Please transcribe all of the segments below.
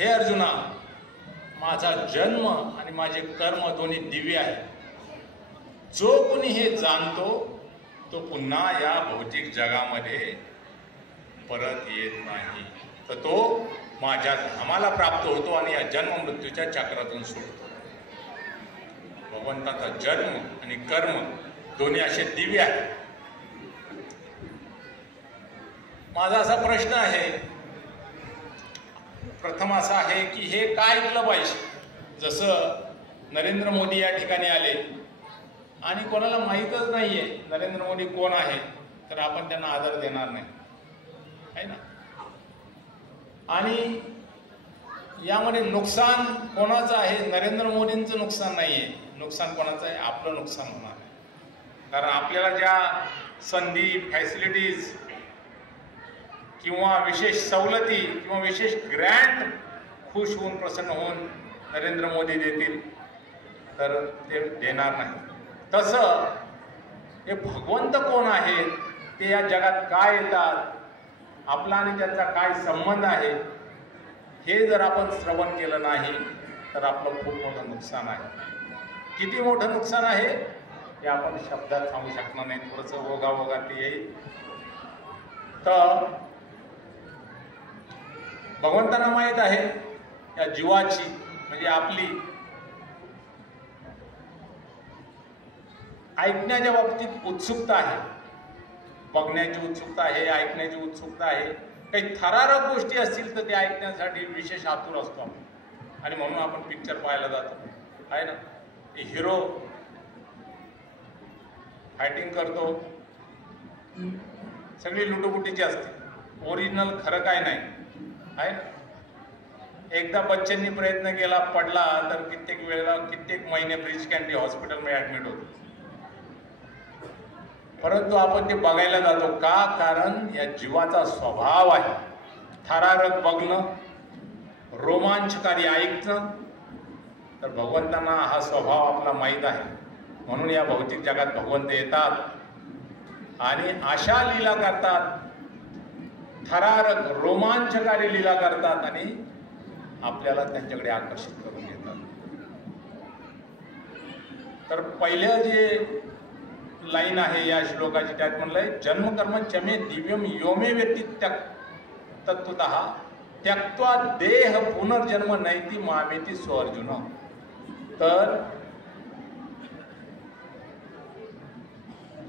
हे अर्जुना, माझा जन्म आणि माझे कर्म दोन्ही दिव्य आहे. जो कोणी हे जाणतो तो पुन्हा या भौतिक जगामध्ये परत येत नाही, तर तो माझ्या धामाला प्राप्त होतो आणि या जन्म मृत्यूच्या चक्रातून सुटतो. भगवंताचा जन्म आणि कर्म दोन्ही असे दिव्य आहेत. माझा असा प्रश्न आहे, प्रथम असा आहे की हे काय ऐकलं पाहिजे. जसं नरेंद्र मोदी या ठिकाणी आले आणि कोणाला माहीतच नाहीये नरेंद्र मोदी कोण आहे, तर आपण त्यांना आदर देणार नाही, आहे ना. आणि यामध्ये नुकसान कोणाचं आहे? नरेंद्र मोदींचं नुकसान नाहीये, नुकसान कोणाचं आहे? आपलं नुकसान होणार आहे. कारण आपल्याला ज्या संधी, फॅसिलिटीज किंवा विशेष सवलती किंवा विशेष ग्रँट खुश होऊन प्रसन्न होऊन नरेंद्र मोदी देतील, तर ते देणार नाही. तसं हे भगवंत कोण आहेत, ते या जगात काय येतात, आपला आणि त्यांचा काय संबंध आहे, हे जर आपण श्रवण केलं नाही तर आपलं खूप मोठं नुकसान आहे. किती मोठं नुकसान आहे हे आपण शब्दात सांगू शकणार नाही, थोडंसं ओघाओघात येईल. तर भगवंतांना माहीत आहे या जीवाची, म्हणजे आपली ऐकण्याच्या बाबतीत उत्सुकता आहे, बघण्याची उत्सुकता आहे, ऐकण्याची उत्सुकता आहे. काही थरारक गोष्टी असतील तर ते ऐकण्यासाठी विशेष आतुर असतो आपण, आणि म्हणून आपण पिक्चर पाहायला जातो, आहे ना. हिरो फायटिंग करतो, सगळी लुटुपुटीची असते, ओरिजिनल खरं काय नाही, आहे ना. एकदा बच्चननी प्रयत्न केला, पडला, तर कित्येक वेळेला कित्येक महिने ब्रिज कॅन्डी हॉस्पिटलमध्ये ऍडमिट होतो. परंतु आपण ते बघायला जातो का? कारण या जीवाचा स्वभाव आहे थरारक बघणं, रोमांचकारी ऐकणं. तर भगवंतांना हा स्वभाव आपला माहीत आहे, म्हणून या भौतिक जगात भगवंत येतात आणि अशा लीला करतात, थरारक रोमांचकारी लीला करतात आणि आपल्याला त्यांच्याकडे आकर्षित करून घेतात. तर पहिलं जे लाईन आहे या श्लोकाची, त्यात म्हणलंय जन्मकर्म चमे दिव्यम योमे व्यक्ती तत्वतः त्यक्त्वा देह पुनर्जन्म नैती मामेती स्वअर्जुन. तर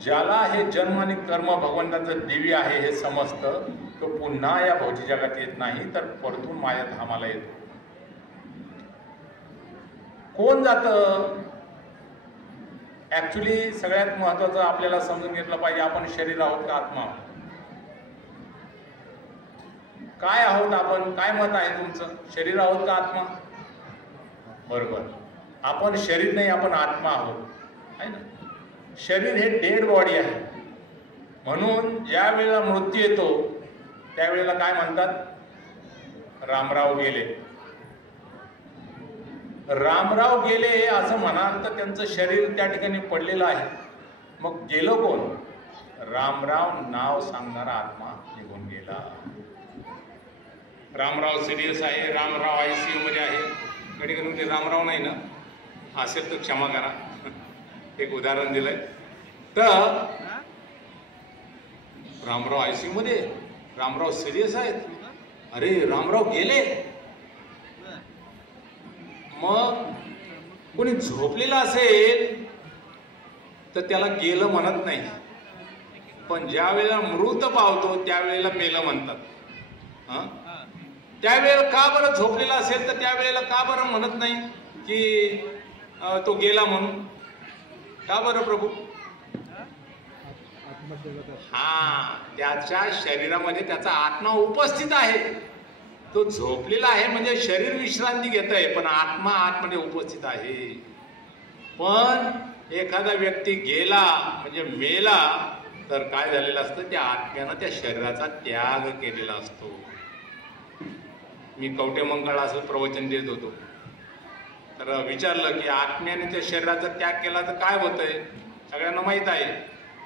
ज्याला हे जन्म आणि कर्म भगवंताचं दिव्य आहे हे समजतं, तो पुन्हा या भौतिक जगात येत नाही, तर परतून माया धामाला येतो. कोण जातं? ऍक्च्युली सगळ्यात महत्वाचं आपल्याला समजून घेतलं पाहिजे, आपण शरीर आहोत का आत्मा आहोत? काय आहोत आपण? काय मत आहे तुमचं? शरीर आहोत का आत्मा? बरोबर, आपण शरीर नाही, आपण आत्मा आहोत, आहे ना. शरीर हे डेड बॉडी आहे, म्हणून ज्या वेळेला मृत्यू येतो त्यावेळेला काय म्हणतात? रामराव गेले. रामराव गेले असं म्हणाल तर त्यांचं शरीर त्या ठिकाणी पडलेलं आहे. मग गेलं कोण? रामराव नाव सांगणारा आत्मा निघून गेला. रामराव सिरियस आहे, रामराव ICU मध्ये आहे. कधी कधी ते रामराव नाही ना, असेल तर क्षमा करा, एक उदाहरण दिलंय. तर रामराव ICU मध्ये, रामराव सिरियस आहेत, अरे रामराव गेले. मग कोणी झोपलेला असेल तर त्याला गेलं म्हणत नाही, पण ज्या वेळेला मृत पावतो त्यावेळेला मेलं म्हणतात. त्यावेळेला का बरं झोपलेला असेल तर त्यावेळेला का बरं म्हणत नाही की तो गेला म्हणून? का बरं प्रभू? हा, त्याच्या शरीरामध्ये त्याचा आत्मा उपस्थित आहे. तो झोपलेला आहे म्हणजे शरीर विश्रांती घेत आहे, पण आत्मा आतमध्ये उपस्थित आहे. पण एखादा व्यक्ती गेला म्हणजे मेला तर काय झालेलं असतं? त्या आत्म्यानं त्या शरीराचा त्याग केलेला असतो. मी कवटेमंगळला असं प्रवचन देत होतो, तर विचारलं की आत्म्याने त्या शरीराचा त्याग केला तर काय होतंय? सगळ्यांना माहीत आहे.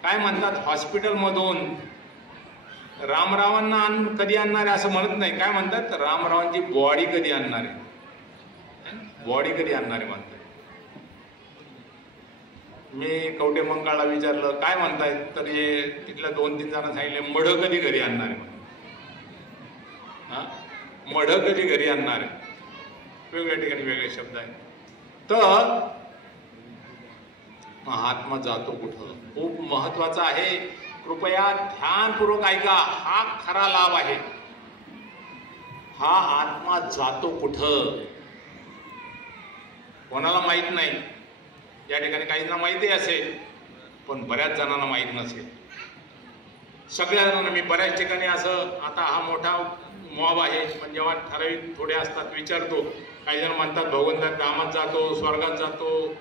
काय म्हणतात? हॉस्पिटलमधून रामरावांना कधी आणणार आहे असं म्हणत नाही. काय म्हणतात? रामरावांची बॉडी कधी आणणार आहे, बॉडी कधी आणणार आहे म्हणतात. मी कवठे मंकाळला विचारलं काय म्हणतायत, तर हे तिथल्या 2-3 जण सांगितले मढ कधी घरी आणणार आहे. मढ कधी घरी आणणार आहे. वेगवेगळ्या ठिकाणी वेगळे शब्द आहेत. तर महात्मा जातो कुठं, खूप महत्वाचं आहे. कृपया ध्यानपूर्वक ऐका. हा खरा लाभ आहे. हा आत्मा जातो कुठं कोणाला माहित नाही. या ठिकाणी काहींना माहिती असेल, पण बऱ्याच जणांना माहित नसेल. सगळ्या जणांना, मी बऱ्याच ठिकाणी असं, आता हा मोठा मॉब आहे, पण जेव्हा ठराविक थोडे असतात विचारतो. काही जण म्हणतात भगवंतात धामात जातो, स्वर्गात जातो.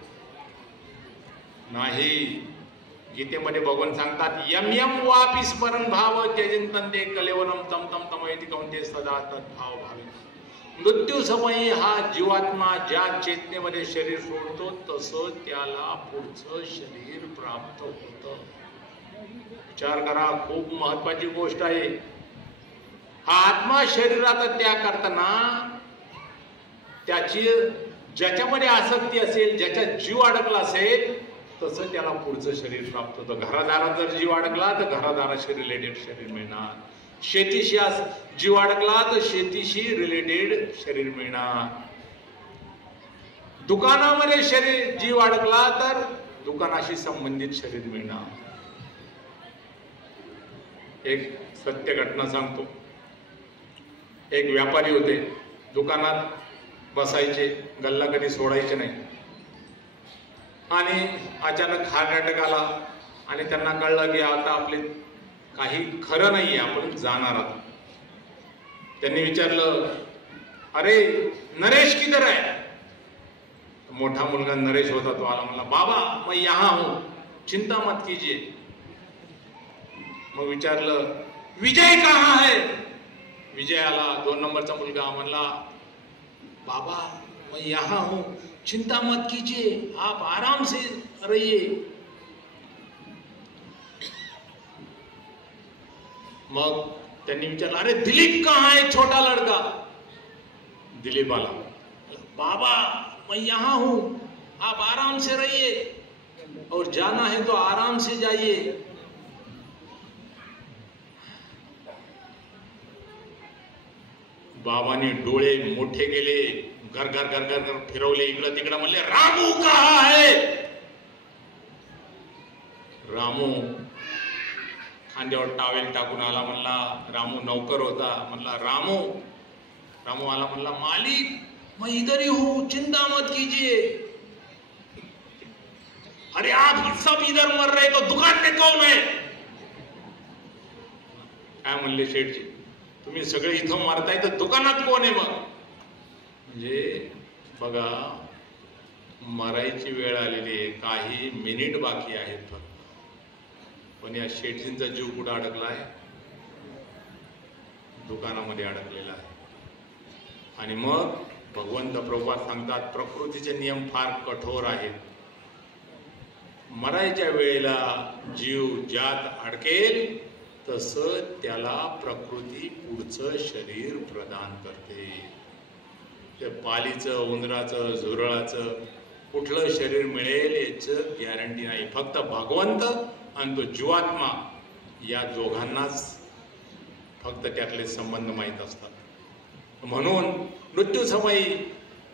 नाही, गीतेमध्ये भगवान सांगतात यम यम वापी स्मरण भाव त्यजंतं ते कलेवरम तम तम तमयति कौंते सदा तद्भाव भावे. मृत्यू समयी हा जीवात्मा ज्या चेतनेमध्ये शरीर सोडतो तसं त्याला पुढचं शरीर प्राप्त होतं. विचार करा, खूप महत्वाची गोष्ट आहे. हा आत्मा शरीराचा त्याग करताना त्याची ज्याच्यामध्ये आसक्ती असेल, ज्याच्यात जीव अडकला असेल, तसं त्याला पुढचं शरीर प्राप्त होतं. घरादारात जर जीव अडकला तर घरादाराशी रिलेटेड शरीर मिळणार. शेतीशी जीव अडकला तर शेतीशी रिलेटेड शरीर मिळणार. दुकानामध्ये शरीर जीव अडकला तर दुकानाशी संबंधित शरीर मिळणार. एक सत्य घटना सांगतो. एक व्यापारी होते, दुकानात बसायचे, गल्ला कधी सोडायचे नाही. आणि अचानक हार्ट अटॅक आला आणि त्यांना कळलं की आता आपले काही खरं नाहीये, आपण जाणार आहोत. त्यांनी विचारलं, अरे नरेश किधर आहे? मोठा मुलगा नरेश होता, तो आला, म्हणला बाबा मैं यहां हूं, चिंता मत कीजिए. मग विचारलं विजय कहां है? विजय आला, 2 नंबरचा मुलगा, म्हणला बाबा मैं यहां हूं, चिंता मत कीजिए, आप आराम से रहिए. मग त्यांनी विचारलं अरे दिलीप कहां है, छोटा लड़का? दिलीप आला, बाबा मैं यहां हूं, आप आराम से रहिए और जाना है तो आराम से जाइए. बाबांनी डोळे मोठे केले, घर घर घर घर घर फिरवले, इकडं तिकडं, म्हणले रामू कहा है? रामू खांद्यावर टावेल टाकून आला. म्हणला, रामू नौकर होता, म्हणला रामू आला, म्हणला मालिक मैं इधर ही हूं, चिंता मत कीजिए. अरे आप सब इधर मर रहे तो दुकान में कौन है? काय म्हणले शेठजी, तुम्ही सगळे इथं मारताय तर दुकानात कोण आहे? मग म्हणजे बघा, मरायची वेळ आलेली आहे, काही मिनिट बाकी आहेत फक्त. पण या शेठजींचा जीव कुठं अडकलाय? दुकानामध्ये अडकलेला आहे. आणि मग भगवंत प्रभुपाद सांगतात प्रकृतीचे नियम फार कठोर आहेत. मरायच्या वेळेला जीव ज्यात अडकेल तसं त्याला प्रकृती पुढचं शरीर प्रदान करते. त्या पालीचं, उंदराचं, झुरळाचं कुठलं शरीर मिळेल याचं गॅरंटी नाही. फक्त भगवंत आणि तो जीवात्मा या दोघांनाच फक्त त्यातले संबंध माहीत असतात. म्हणून मृत्यू समयी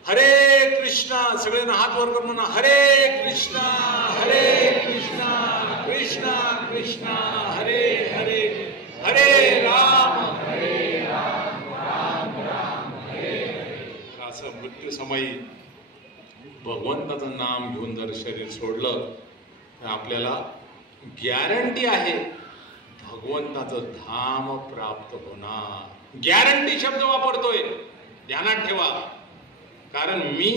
हरे कृष्णा, सगळ्यांना हात वर करून म्हणा हरे कृष्णा कृष्णा कृष्णा हरे हरे, हरे राम राम राम हरे हरे. असं मृत्यू समयी भगवंताचं नाम घेऊन जर शरीर सोडलं तर आपल्याला गॅरंटी आहे भगवंताचं धाम प्राप्त होणार. गॅरंटी शब्द वापरतोय, ध्यानात ठेवा. कारण मी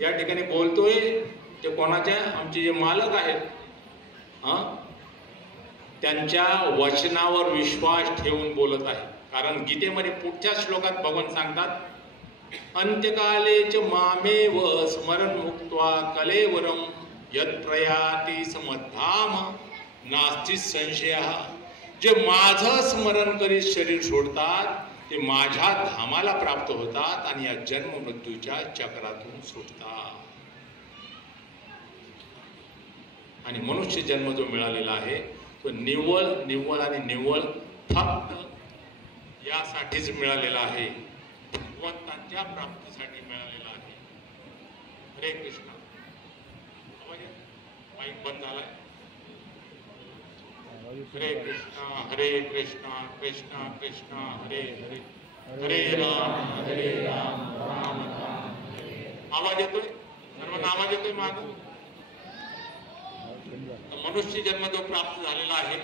या ठिकाणी बोलतोय ते कोणाच्या, आमचे जे मालक आहेत त्यांच्या वचनावर विश्वास ठेवून बोलत आहे. कारण गीतेमध्ये पुढच्या श्लोकात भगवान सांगतात अंत्यकालेच मामेव स्मरण मुक्त्वा कलेवरम यत् प्रयाति समधाम नास्ति संशयः जे माझं स्मरण करीत शरीर सोडतात ते माझ्या धामाला प्राप्त होतात आणि या जन्म मृत्यूच्या चक्रातून सुटतात. आणि मनुष्य जन्म जो मिळालेला आहे तो निव्वळ आणि निव्वळ फक्त यासाठीच मिळालेला आहे, भगवंतांच्या प्राप्तीसाठी मिळालेला आहे. हरे कृष्ण. माईक बंद झालाय. हरे कृष्णा कृष्णा कृष्णा हरे हरे, हरे राम राम राम. आवाज येतोय सर्वांना? आवाज येतोय माझा? मनुष्य जन्म जो प्राप्त झालेला आहे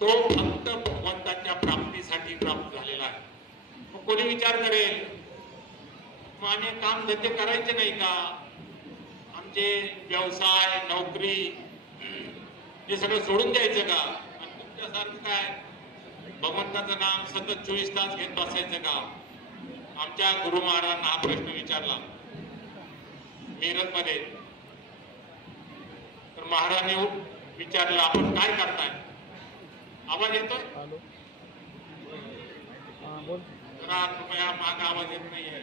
तो फक्त भगवंताच्या प्राप्तीसाठी प्राप्त झालेला आहे. मग कोणी विचार करेल मग आम्ही काम धंदे करायचे नाही का? आमचे व्यवसाय नोकरी हे सगळं सोडून द्यायचं का? तुमच्यासारखं काय भगवंताचं नाम सतत 24 तास घेत बसायचं का? आमच्या गुरु महाराजांना हा प्रश्न विचारला मीरत मध्ये. तर महाराजांनी विचारलं आपण काय करताय? आवाज येतोय? जरा कृपया माझा आवाज येत नाहीये.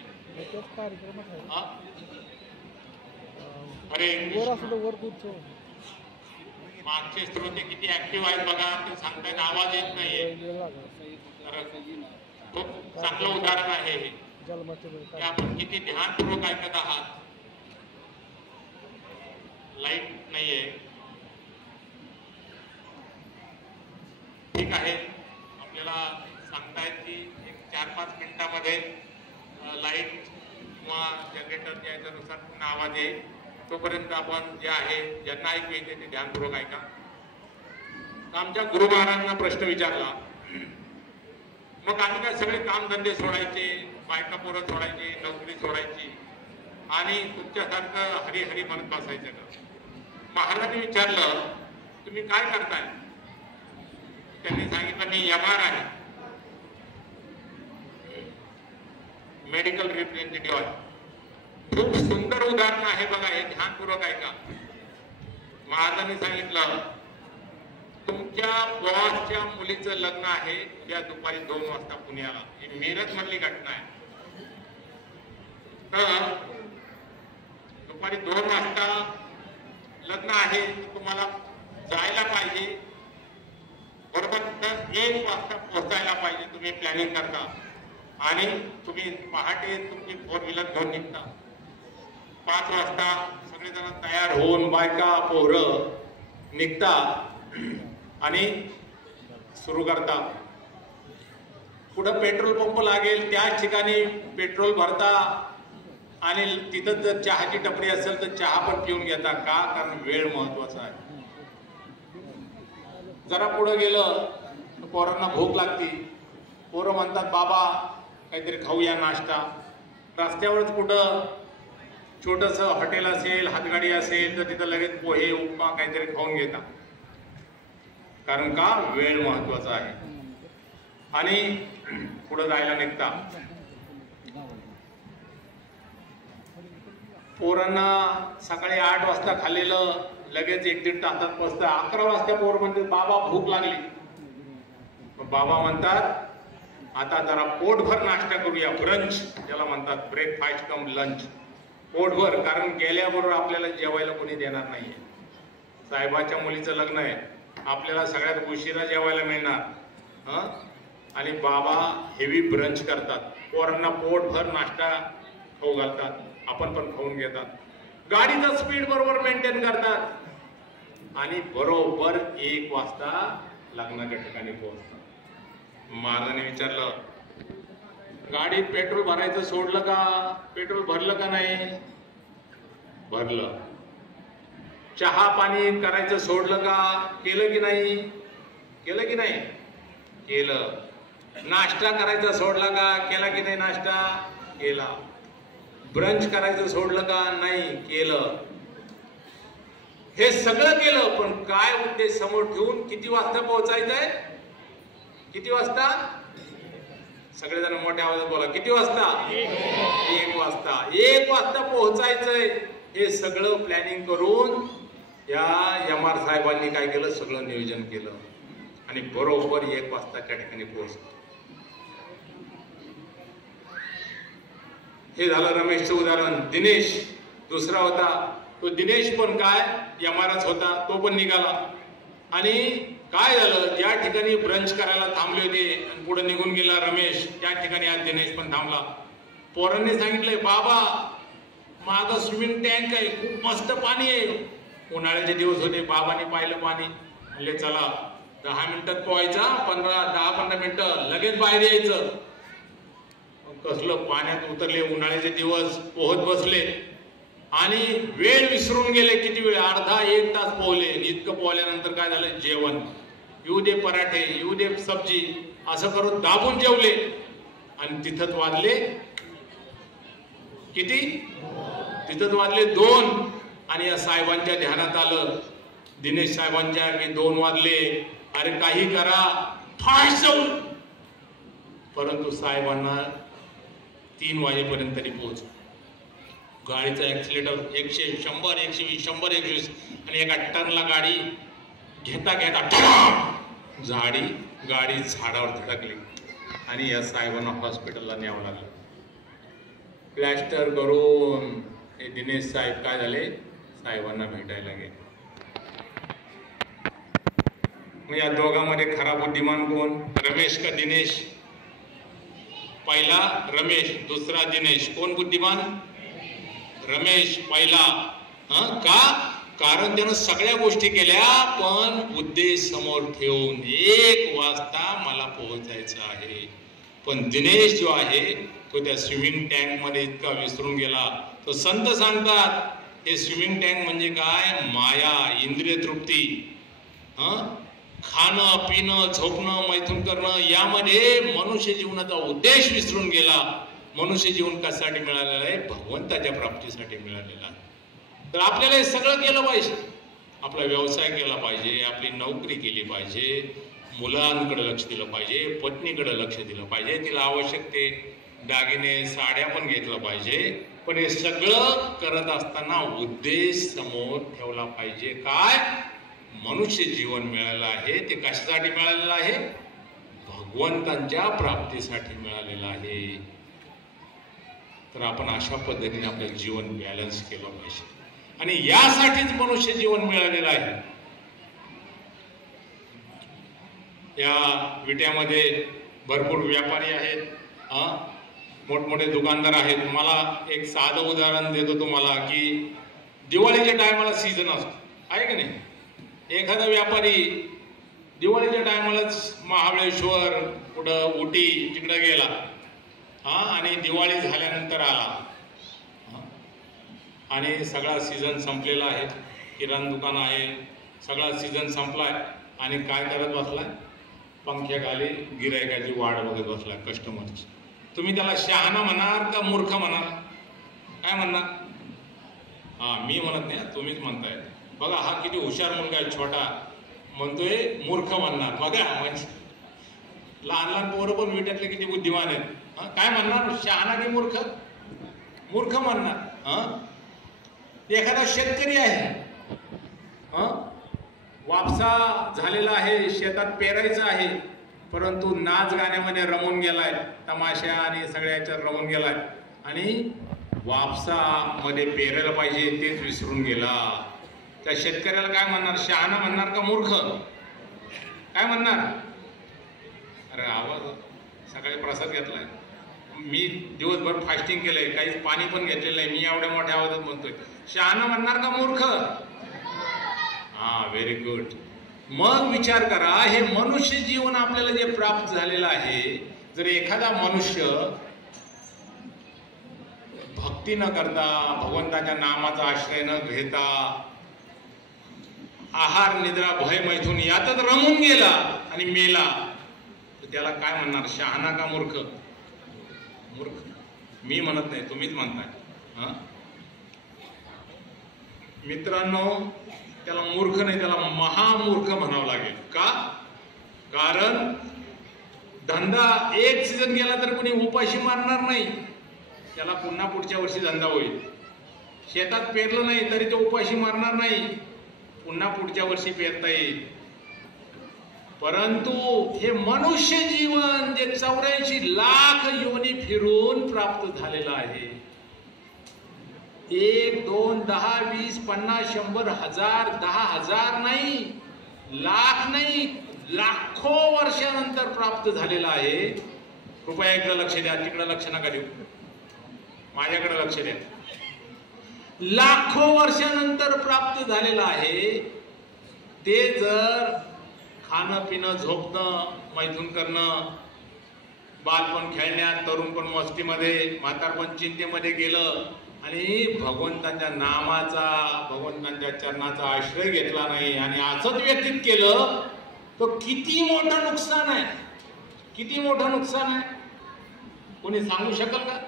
अरे मागचे श्रोते किती ऍक्टिव्ह आहेत बघा, ते सांगतायत आवाज येत नाहीये. खूप चांगलं उदाहरण आहे हे. आपण किती ध्यानपूर्वक ऐकत आहात. लाईट नाहीये, ठीक आहे. आपल्याला सांगतायत की एक 4-5 मिनिटामध्ये लाईट किंवा जनरेटर याच्यानुसार पुन्हा आवाज येईल. तोपर्यंत आपण जे आहे ज्यांना ऐकू येते ते ध्यानपूर्वक ऐका. आमच्या गुरु महाराजांना प्रश्न विचारला मग आम्ही काय सगळे कामधंदे सोडायचे, बायका पोरं सोडायचे, नोकरी सोडायची आणि तुमच्यासारखं हरी हरी म्हणत बसायचं का? महाराजांनी विचारलं तुम्ही काय करताय? त्यांनी सांगितलं मी MR आहे, मेडिकल रिप्रेझेंटेटिव्ह आहे. खूप सुंदर उदाहरण आहे बघा हे, ध्यानपूर्वक ऐका. महाराजांनी सांगितलं तुमच्या बॉसच्या मुलीचं लग्न आहे उद्या दुपारी 2 वाजता पुण्याला. ही मीरत मधली घटना आहे. तर दुपारी 2 वाजता लग्न आहे, तुम्हाला जायला पाहिजे बरोबर. तर 1 वाजता पोहोचायला पाहिजे. तुम्ही प्लॅनिंग करता आणि तुम्ही पहाटे तुमची 4 व्हीलर घेऊन निघता. 5 वाजता सगळेजण तयार होऊन बायका पोरं निघता आणि सुरू करता. पुढं पेट्रोल पंप लागेल त्याच ठिकाणी पेट्रोल भरता आणि तिथं जर चहाची टपरी असेल तर चहा पण पिऊन घेता. का? कारण वेळ महत्वाचा आहे. जरा पुढे गेलं तर पोरांना भूक लागती. पोरं म्हणतात बाबा काहीतरी खाऊया नाश्ता. रस्त्यावरच कुठं छोटंसं हॉटेल असेल, हातगाडी असेल तर तिथं लगेच पोहे उपमा काहीतरी खाऊन घेता. कारण का? वेळ महत्वाचा आहे. आणि पुढे जायला निघता. पोरांना सकाळी 8 वाजता खाल्लेलं लगेच 1-1.5 तासात पोचतं. 11 वाजता पोर म्हणतात बाबा भूक लागली. बाबा म्हणतात आता जरा पोटभर नाश्ता करूया, ब्रंच ज्याला म्हणतात, ब्रेकफास्ट कम लंच. पोटभर, कारण गेल्याबरोबर आपल्याला जेवायला कोणी देणार नाहीये. साहेबाच्या मुलीचं लग्न आहे, आपल्याला सगळ्यात उशिरा जेवायला मिळणार. आणि बाबा हेवी ब्रंच करतात, पोरांना पोटभर नाश्ता खाऊ घालतात, आपण पण खाऊन घेतात. गाडीचं स्पीड बरोबर मेंटेन करतात आणि बरोबर 1 वाजता लग्नाच्या ठिकाणी पोहोचतात. महाराजांनी विचारलं गाडीत पेट्रोल भरायचं सोडलं का? पेट्रोल भरलं का नाही? भरलं. चहा पाणी करायचं सोडलं का? केलं की नाही? केलं की नाही? केलं. नाश्ता करायचा सोडला का? केला की नाही नाश्ता? केला. ब्रंच करायचं सोडलं का? नाही. केलं. हे सगळं केलं, पण काय उद्देश समोर ठेवून किती वाजता पोहोचायचंय? किती वाजता? सगळेजण मोठ्या आवाजात बोला. किती वाजता? 1 वाजता. 1 वाजता पोहोचायचंय. हे सगळं प्लॅनिंग करून या MR साहेबांनी काय केलं? सगळं नियोजन केलं. आणि बरोबर 1 वाजता त्या ठिकाणी पोहोचलो. हे झालं रमेशचं उदाहरण. दिनेश दुसरा होता. तो दिनेश पण काय यमाराच होता, तो पण निघाला. आणि काय झालं, ज्या ठिकाणी ब्रंच करायला थांबले होते आणि पुढे निघून गेला रमेश, त्या ठिकाणी आज दिनेश पण थांबला. पोरांनी सांगितलंय, बाबा मागं स्विमिंग टँक आहे, खूप मस्त पाणी आहे. उन्हाळ्याचे दिवस होते, बाबांनी पाहिलं पाणी, म्हणले चला 10 मिनिटात पोहायचा, 10-15 मिनिटं लगेच बाहेर यायचं. कसलं पाण्यात उतरले, उन्हाळ्याचे दिवस, पोहत बसले आणि वेळ विसरून गेले. किती वेळ, अर्धा 1 तास पोहले. इतकं पोहल्यानंतर काय झालं, जेवण येऊ दे, पराठे येऊ दे, सब्जी, असं करून दाबून जेवले. आणि तिथंच वाजले किती, तिथंच वाजले 2. आणि या साहेबांच्या ध्यानात आलं, दिनेश साहेबांच्या, की 2 वाजले, अरे काही करा, फास्ट जाऊ. परंतु साहेबांना 3 वाजेपर्यंत तरी पोहोचलो. गाडीचा ऍक्सिलेटर 100, 100, 120, 100, 120 आणि एका टर्नला गाडी घेता घेता गाडी झाडावर धडकली आणि या साहेबांना हॉस्पिटलला न्यावं लागलं. प्लॅस्टर करून हे दिनेश साहेब काय झाले, साहेबांना भेटायला गेले. मग या दोघांमध्ये खरा बुद्धिमान कोण, रमेश का दिनेश? पहिला रमेश, दुसरा दिनेश. कोण बुद्धिमान? रमेश पहिला. का? कारण त्यानं सगळ्या गोष्टी केल्या, पण उद्देश समोर ठेवून 1 वाजता मला पोहोचायचं आहे. पण दिनेश जो आहे तो त्या स्विमिंग टँक मध्ये इतका विसरून गेला. तो संत सांगतात हे स्विमिंग टँक म्हणजे काय, माया, इंद्रिय तृप्ती, खाणं पिणं झोपणं मैथून करणं, यामध्ये मनुष्य जीवनाचा उद्देश विसरून गेला. मनुष्य जीवन कशासाठी मिळालेलं आहे, भगवंताच्या प्राप्तीसाठी मिळालेला आहे. तर आपल्याला हे सगळं केलं पाहिजे. आपला व्यवसाय केला पाहिजे, आपली नोकरी केली पाहिजे, मुलांकडे लक्ष दिलं पाहिजे, पत्नीकडे लक्ष दिलं पाहिजे, तिला आवश्यक ते दागिने साड्या पण घेतलं पाहिजे. पण हे सगळं करत असताना उद्देश समोर ठेवला पाहिजे. काय? मनुष्य जीवन मिळालं आहे ते कशासाठी मिळालेलं आहे, भगवंतांच्या प्राप्तीसाठी मिळालेलं आहे. तर आपण अशा पद्धतीने आपलं जीवन बॅलन्स केलं पाहिजे आणि यासाठीच मनुष्य जीवन मिळालेलं आहे. या विट्यामध्ये भरपूर व्यापारी आहेत, मोठमोठे दुकानदार आहेत. मला एक साधं उदाहरण देतो तुम्हाला की दिवाळीच्या टायमाला सीझन असतो, आहे की नाही. एखादा व्यापारी दिवाळीच्या टायमालाच महाबळेश्वर, कुठं उटी तिकडं गेला, आणि दिवाळी झाल्यानंतर आला आणि सगळा सीझन संपलेला आहे, किराणा दुकान आहे, सगळा सीझन संपलाय आणि काय करत बसलाय, पंख्याखाली गिरायकाची वाट बघत बसलाय कस्टमरची. तुम्ही त्याला शहाणा म्हणाल का मूर्ख म्हणाल, काय म्हणणार? मी म्हणत नाही, तुम्हीच म्हणताय. बघा हा किती हुशार मुलगा आहे, छोटा, म्हणतोय मूर्ख म्हणणार. बघा म्हणजे लहान लहान पोरं पण विट्यातले किती बुद्धिमान आहेत. काय म्हणणार, शहाणा की मूर्ख? मूर्ख म्हणणार. एखादा शेतकरी आहे, वापसा झालेला आहे, शेतात पेरायचं आहे, परंतु नाच गाण्यामध्ये रमून गेलाय, तमाशा आणि सगळ्या याच्यात रमून गेलाय आणि वापसामध्ये पेरायला पाहिजे तेच विसरून गेला. त्या शेतकऱ्याला काय म्हणणार, शहाणा म्हणणार का मूर्ख? काय म्हणणार? अरे आवाज, सकाळी प्रसाद घेतलाय, मी दिवसभर फास्टिंग केलंय, काही पाणी पण घेतलेलं आहे, मी एवढ्या मोठ्या आवाजात म्हणतोय, शहाणा म्हणणार का मूर्ख? Very good. मग विचार करा, हे मनुष्य जीवन आपल्याला जे प्राप्त झालेलं आहे, जर एखादा मनुष्य भक्ती न करता, भगवंताच्या नामाचा आश्रय न घेता, आहार निद्रा भय मैथून यातच रमून गेला आणि मेला, तर त्याला काय म्हणणार, शहाणा का मूर्ख? मूर्ख. मी म्हणत नाही, तुम्हीच म्हणताय. मित्रांनो, त्याला मूर्ख नाही, त्याला महामूर्ख म्हणावं लागेल. का? कारण धंदा एक सीझन गेला तर कोणी उपाशी मारणार नाही, त्याला पुन्हा पुढच्या वर्षी धंदा होईल. शेतात पेरलं नाही तरी तो उपाशी मारणार नाही, पुन्हा पुढच्या वर्षी पेरता येईल. परंतु हे मनुष्य जीवन जे 84 लाख योनी फिरून प्राप्त झालेलं आहे, 1, 2, 10, 20, 50, 100, 1000, 10,000 नाही, लाख नाही, लाखो वर्षानंतर प्राप्त झालेला आहे. कृपया इकडे लक्ष द्या, तिकडे लक्ष नका देऊ, माझ्याकडे लक्ष द्या. लाखो वर्षानंतर प्राप्त झालेलं आहे. ते जर खाणं पिणं झोपणं मैथून करणं, बालपण खेळण्यात, तरुणपण मस्तीमध्ये, म्हातारपण चिंतेमध्ये गेलं आणि भगवंताच्या नामाचा, भगवंताच्या चरणाचा आश्रय घेतला नाही आणि असंच व्यतीत केलं, तो किती मोठं नुकसान आहे, किती मोठं नुकसान आहे. कोणी सांगू शकेल का?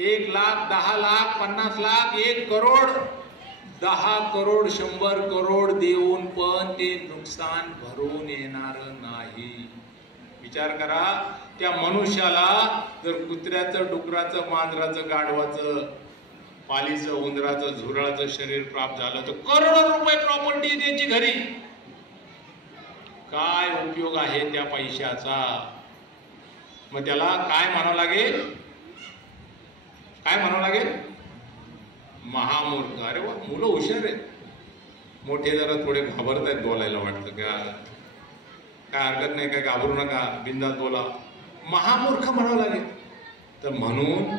1 लाख, 10 लाख, 50 लाख, 1 करोड, 10 करोड, 100 करोड देऊन पण ते नुकसान भरून येणार नाही. विचार करा, त्या मनुष्याला जर कुत्र्याचं, डुकराचं, मांजराचं, गाढवाचं, पालीचं, उंदराचं, झुरळाचं शरीर प्राप्त झालं तर करोडो रुपये प्रॉपर्टी त्याची घरी. काय उपयोग आहे त्या पैशाचा? मग त्याला काय म्हणावं लागेल? काय म्हणावं लागेल? महामूर्ख. अरे वा, मुलं हुशार आहेत. मोठे जरा थोडे घाबरत आहेत बोलायला, वाटतं का काय हरकत नाही, काय घाबरू नका, बिंदास बोला. महामूर्ख म्हणावं लागेल. तर म्हणून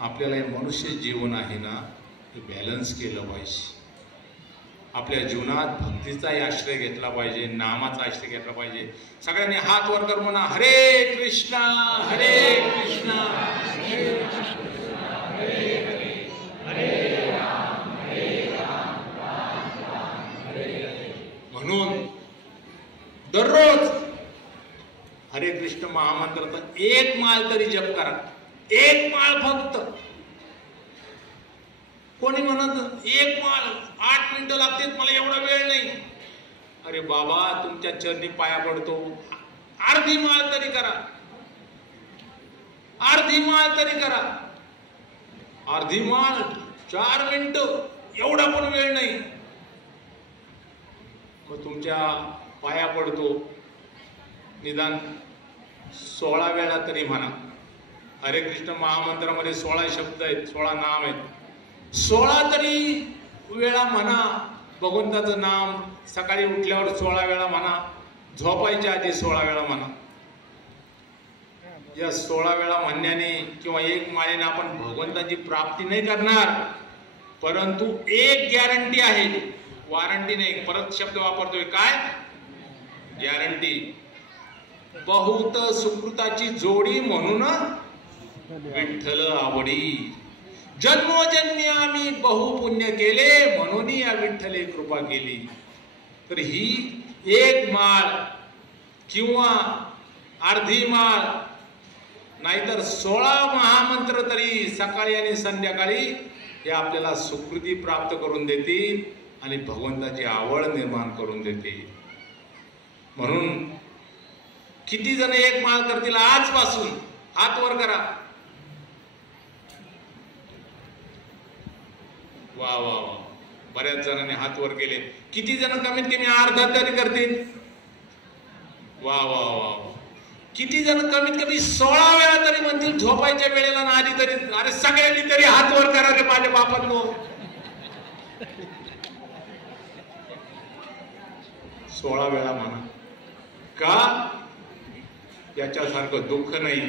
आपल्याला हे मनुष्य जीवन आहे ना, ते बॅलन्स केलं पाहिजे. आपल्या जीवनात भक्तीचाही आश्रय घेतला पाहिजे, नामाचा आश्रय घेतला पाहिजे. सगळ्यांनी हात वर कर, म्हणा हरे कृष्णा हरे कृष्णा हरे कृष्णा हरे हरे हरे राम राम राम हरे हरे. म्हणून दररोज हरे कृष्ण महामंत्राचा 1 माळ तरी जप करा. 1 माळ फक्त. कोणी म्हणत 1 माळ 8 मिनिटं लागतील, मला एवढा वेळ नाही. अरे बाबा, तुमच्या चरणी पाया पडतो, अर्धी माळ तरी करा, अर्धी माळ तरी करा. अर्धी माळ 4 मिनिटं, एवढा पण वेळ नाही. मग तुमच्या पाया पडतो, निदान 16 वेळा तरी म्हणा. हरे कृष्ण महामंत्रामध्ये 16 शब्द आहेत, 16 नाम आहेत. 16 तरी वेळा म्हणा भगवंताचं नाम. सकाळी उठल्यावर 16 वेळा म्हणा, झोपायच्या आधी 16 वेळा म्हणा. या 16 वेळा म्हणण्याने किंवा 1 माळेने आपण भगवंताची प्राप्ती नाही करणार, परंतु एक गॅरंटी आहे, वॉरंटी नाही, परत शब्द वापरतोय. काय गॅरंटी? बहुत सुकृताची जोडी म्हणून विठ्ठल आवडी. जन्मोजन्मी आम्ही बहुपुण्य केले, म्हणून या विठ्ठले कृपा केली. तर ही 1 माळ किंवा अर्धी माळ नाहीतर 16 महामंत्र तरी सकाळी आणि संध्याकाळी हे आपल्याला सुकृती प्राप्त करून देतील आणि भगवंताची आवड निर्माण करून देतील. म्हणून किती जण 1 माळ करतील आजपासून? हात वर करा. वा वा वा, बऱ्याच जणांनी हात वर केले. किती जण कमीत कमी अर्धा तरी करतील? वा वा वा. किती जण कमीत कमी 16 वेळा तरी म्हणतील झोपायच्या वेळेला ना आधी तरी? अरे सगळ्यांनी तरी हात वर करा रे माझ्या बापांनो. 16 वेळा म्हणा. का? याच्यासारखं दुःख नाही.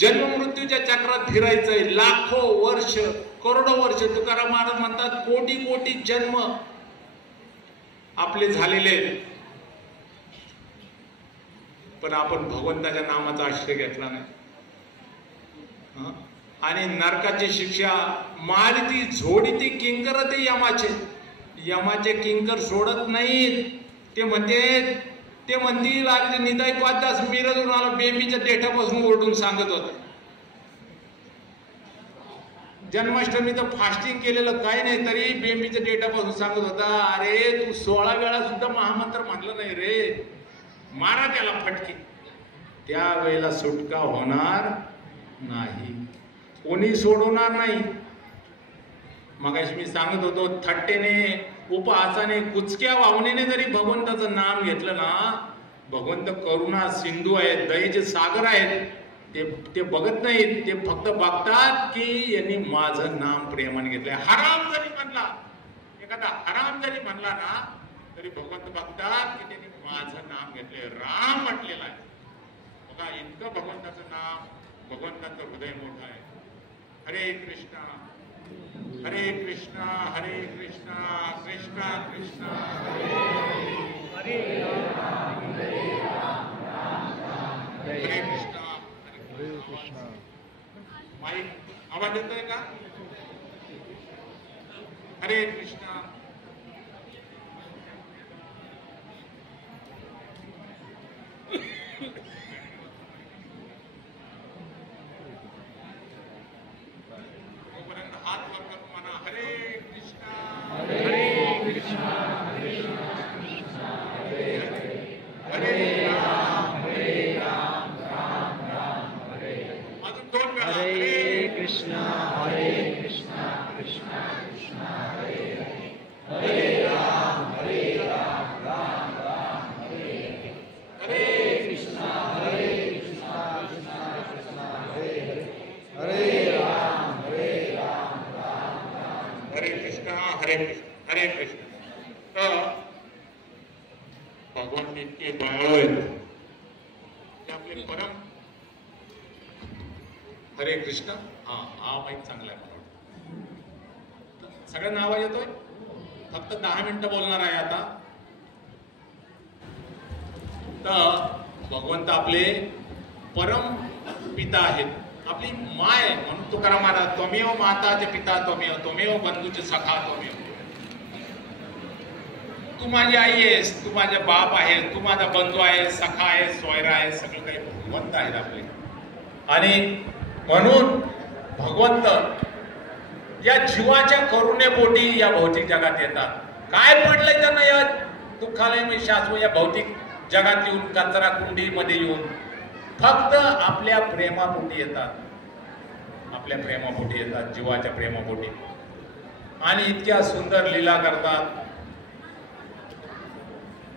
जन्म मृत्यूच्या चक्रात फिरायचंय लाखो वर्ष, करोडो वर्ष. तुकाराम महाराज म्हणतात कोटी कोटी जन्म आपले झालेले, पण आपण भगवंताच्या नामाचा आश्रय घेतला नाही. आणि नरकाची शिक्षा मारिती झोडीती किंकर ते यमाचे. यमाचे किंकर सोडत नाहीत. ते म्हणतील अरे निदाई 5 तास मिरजून आला, बेंबीच्या देठापासून ओरडून सांगत होता. जन्माष्टमीचं फास्टिंग केलेलं काही नाही तरी बेंबीच्या डेटापासून सांगत होता, अरे तू 16 वेळा सुद्धा महामंत्र म्हणलं नाही रे, मारा त्याला फटके. त्यावेळेला सुटका होणार नाही, कोणी सोडवणार नाही. मगाशी मी सांगत होतो थट्टेने उपहासाने कुचक्या वावणीने जरी भगवंताचं नाम घेतलं ना, भगवंत करुणा सिंधू आहेत, दयेचे सागर आहेत, ते बघत नाहीत, ते फक्त बघतात की यांनी माझं नाम प्रेमाने घेतलंय. हराम जरी म्हणला, एखादा हराम जरी म्हणला ना, तरी भगवंत बघतात की त्यांनी माझं नाम घेतलंय, राम म्हटलेलं आहे. बघा, इतकं भगवंताचं नाम, भगवंताचं हृदय मोठं आहे. हरे कृष्णा हरे कृष्णा हरे कृष्णा कृष्णा कृष्णा हरे कृष्णा हरे कृष्णा. माईक आवाज येतोय का? हरे कृष्णा. हात वर करून म्हणा, हरे कृष्णा हरे कृष्णा कृष्णा हरे हरे राम राम राम हरे. अजून 2 वेळा हरे कृष्णा कृष्णा कृष्णा हरे हरे राम राम राम हरे हरे कृष्णा कृष्णा कृष्णा हरे हरे राम हरे कृष्णा हरे कृष्ण हरे कृष्ण. तर भगवान इतके दयाळू आहेत ते आपले परम. हरे कृष्ण. हा माहित चांगला आहे. सगळ्यांना आवाज येतोय? फक्त 10 मिनिटं बोलणार आहे आता. तर भगवंत आपले परम पिता आहेत, आपली माय. म्हणून तुकाराम महाराज, त्वमेव माताचे पिता त्वमेव, त्वमेव बंधूचे सखा त्वमेव. तू माझी आई आहेस, तू माझे बाप आहेस, तू माझा बंधू आहेस, सखा आहेस, सोयरा आहेस, सगळं काही भगवंत आहेत आपले. आणि म्हणून भगवंत या जीवाच्या करुणेपोटी या भौतिक जगात येतात. काय पडलंय त्यांना या दुःखालय मी शाश्वत या भौतिक जगात येऊन, कचरा कुंडीमध्ये येऊन, फक्त आपल्या प्रेमापोटी येतात, आपल्या प्रेमापोटी येतात, जीवाच्या प्रेमापोटी. आणि इतक्या सुंदर लीला करतात.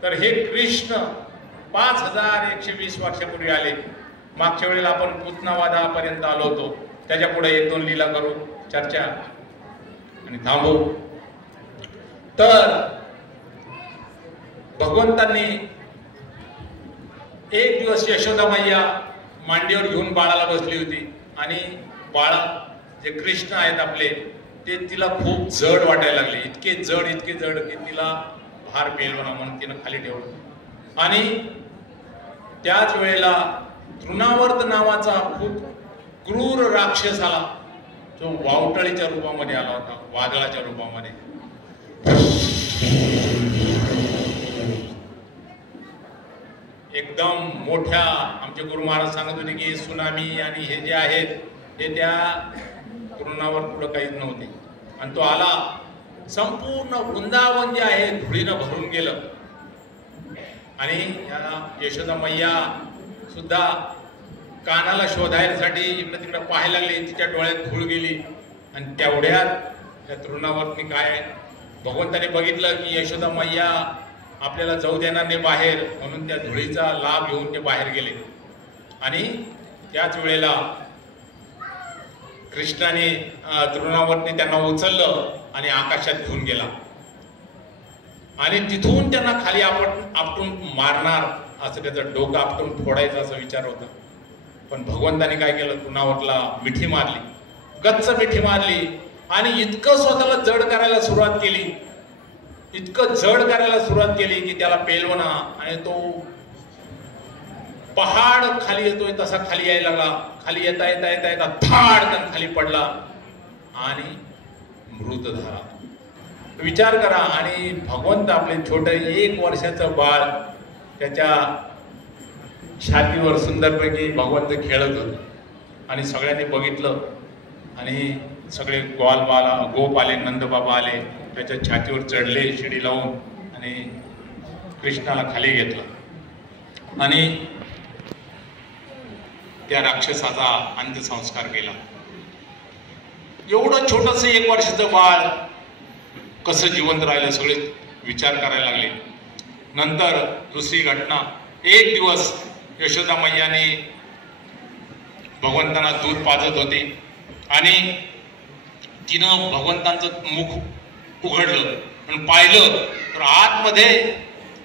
तर हे कृष्ण 5120 वर्षापूर्वी आले. मागच्या वेळेला आपण पुतनावादापर्यंत आलो होतो. त्याच्या पुढे 1-2 लीला करू, चर्चा आणि थांबू. तर भगवंतांनी एक दिवस यशोदा मैया मांडीवर घेऊन बाळाला बसली होती आणि बाळा जे कृष्ण आहेत आपले ते तिला खूप जड वाटायला लागले. इतके जड की तिला भार पेलवणा म्हणून तिनं खाली ठेवलं. आणि त्याच वेळेला तृणावर्त नावाचा खूप क्रूर राक्षस आला, जो वावटळीच्या रूपामध्ये आला होता, वादळाच्या रूपामध्ये. एकदम मोठ्या, आमचे गुरु महाराज सांगत होते की सुनामी आणि हे जे आहेत हे त्या तृणावर पुढं काहीच नव्हते. आणि तो आला, संपूर्ण वृंदावन जे आहे धुळीनं भरून गेलं. आणि यशोदा मैया सुद्धा कानाला शोधायसाठी इकडे तिकडे पाहायला लागली. तिच्या डोळ्यात धूळ गेली. आणि तेवढ्यात त्या तृणावरती काय भगवंताने बघितलं की यशोदा मैया आपल्याला जाऊ देणार नाही बाहेर, म्हणून त्या धुळीचा लाभ घेऊन ते बाहेर गेले. आणि त्याच वेळेला कृष्णाने तृणावरती त्यांना उचललं आणि आकाशात घेऊन गेला. आणि तिथून त्यांना खाली आपटून मारणार, असं त्याचं डोकं आपटून फोडायचं असा विचार होता. पण भगवंताने काय केलं, तृणावरला मिठी मारली, गच्च मिठी मारली. आणि इतकं स्वतःला जड करायला सुरुवात केली, इतकं जड करायला सुरुवात केली की त्याला पेलवणा. आणि तो पहाड खाली येतोय तसा खाली यायला लागला. खाली येता येता येता येता थाडकन खाली पडला आणि मृत झाला. विचार करा. आणि भगवंत आपले छोटे 1 वर्षाचं बाळ त्याच्या छातीवर सुंदरपैकी भगवंत खेळत होते. आणि सगळ्यांनी बघितलं. आणि सगळे गोप आले, नंदबाबा आले, त्याच्या छातीवर चढले शिडी लावून आणि कृष्णाला खाली घेतलं आणि त्या राक्षसाचा अंत्यसंस्कार केला. एवढं छोटस 1 वर्षाचं बाळ कसं जिवंत राहिलं सगळे विचार करायला लागले. नंतर दुसरी घटना, एक दिवस यशोदा मैयाने भगवंतांना दूध पाजत होते आणि तिनं भगवंतांचं मुख उघडलं आणि पाहिलं तर आतमध्ये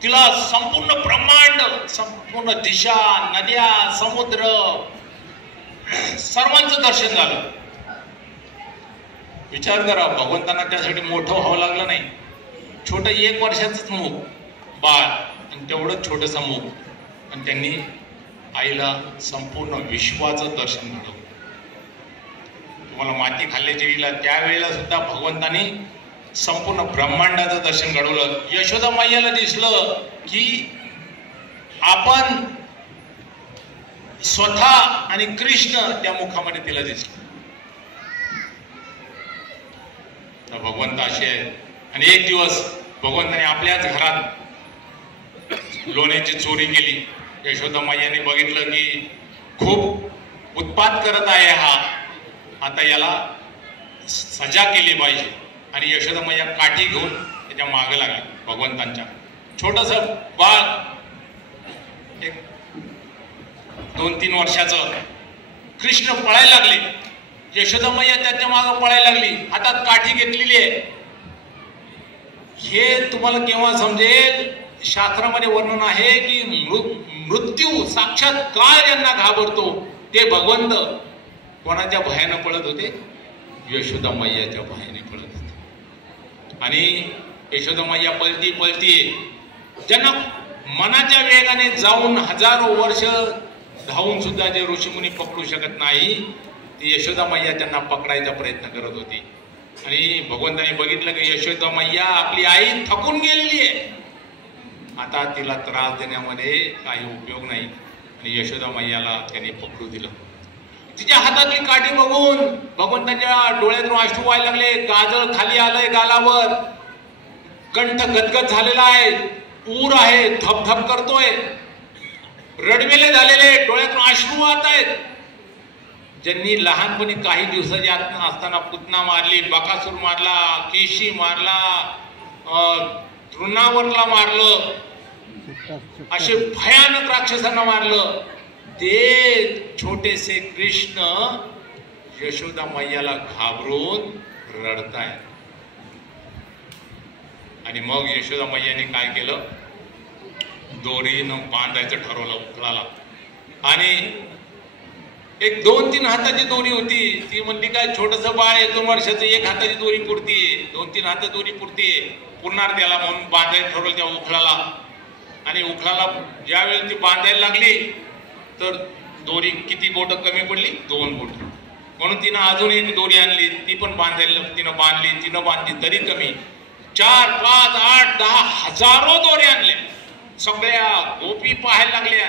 तिला संपूर्ण ब्रह्मांड, संपूर्ण दिशा, नद्या, समुद्र सर्वांचं दर्शन झालं. विचार करा, भगवंतांना त्यासाठी मोठं व्हावं लागलं नाही. छोटं 1 वर्षाचंच मुख बाळ आणि तेवढंच छोटंसं मुख, आणि त्यांनी आईला संपूर्ण विश्वाचं दर्शन घडवलं. तुम्हाला माती खाल्ल्याच्या वेळेला त्यावेळेला सुद्धा भगवंतांनी संपूर्ण ब्रह्मांडाचं दर्शन घडवलं. यशोदा मैयाला दिसलं की आपण स्वतः आणि कृष्ण त्या मुखामध्ये तिला दिसलं. तर भगवंत असे आहे. आणि एक दिवस भगवंताने आपल्याच घरात लोण्याची चोरी केली. यशोदा मैयाने बघितलं की खूप उत्पात करत आहे हा, आता याला सजा केली पाहिजे. आणि यशोदा मैया काठी घेऊन त्याच्या मागे लागली भगवंतांच्या. छोटस बाळ, एक 2-3 वर्षाचं, कृष्ण पळायला लागले. यशोदा मैया त्याच्या मागे पळायला लागली, हातात काठी घेतलेली आहे. हे तुम्हाला केव्हा समजेल, शास्त्रामध्ये वर्णन आहे की मृत्यू साक्षात काळ यांना घाबरतो. ते भगवंत कोणाच्या भयानं पळत होते? यशोदा मैयाच्या भयाने पळत होते. आणि यशोदा मैया पळती ज्यांना मनाच्या वेगाने जाऊन हजारो वर्ष धावून सुद्धा जे ऋषीमुनी पकडू शकत नाही, ती यशोदा मैया त्यांना पकडायचा प्रयत्न करत होती. आणि भगवंताने बघितलं की यशोदा मैया आपली आई थकून गेलेली आहे, आता तिला त्रास देण्यामध्ये काही उपयोग नाही. आणि यशोदा मैयाला त्यांनी पकडू दिलं. तिच्या हातातली काठी बघून भगवंताच्या डोळ्यातून अश्रू व्हायला लागले. गाजळ खाली आलंय गालावर, कंठ गदगद झालेला आहे, ऊर आहे, धपधप करतोय, रडवेले झालेले, डोळ्यातून अश्रू वाहत आहेत. ज्यांनी लहानपणी काही दिवसाच्या असताना पुतना मारली, बकासूर मारला, केशी मारला, तृणावरला मारलं, असे भयानक राक्षसांना मारलं, ते छोटेसे कृष्ण यशोदा मैयाला घाबरून रडताय. आणि मग यशोदा मैयाने काय केलं, दोरीनं बांधायचं ठरवलं उखळाला. आणि एक 2-3 हाताची दोरी होती. ती म्हणली काय छोटस बाळ आहे 2 वर्षाचं, 1 हाताची दोरी पुरतीये, 2-3 हात दोरी पुरतीये, पुरणार त्याला, म्हणून बांधायचं ठरवलं त्या उखळाला. आणि उखळाला ज्यावेळेला ती बांधायला लागली तर दोरी किती बोट कमी पडली? 2 बोट. म्हणून तिनं अजून एक दोरी आणली, ती पण बांधायला तिनं बांधली तरी कमी. 4, 5, 8, 10 हजारो दोऱ्या आणल्या. सगळ्या गोपी पाहायला लागल्या.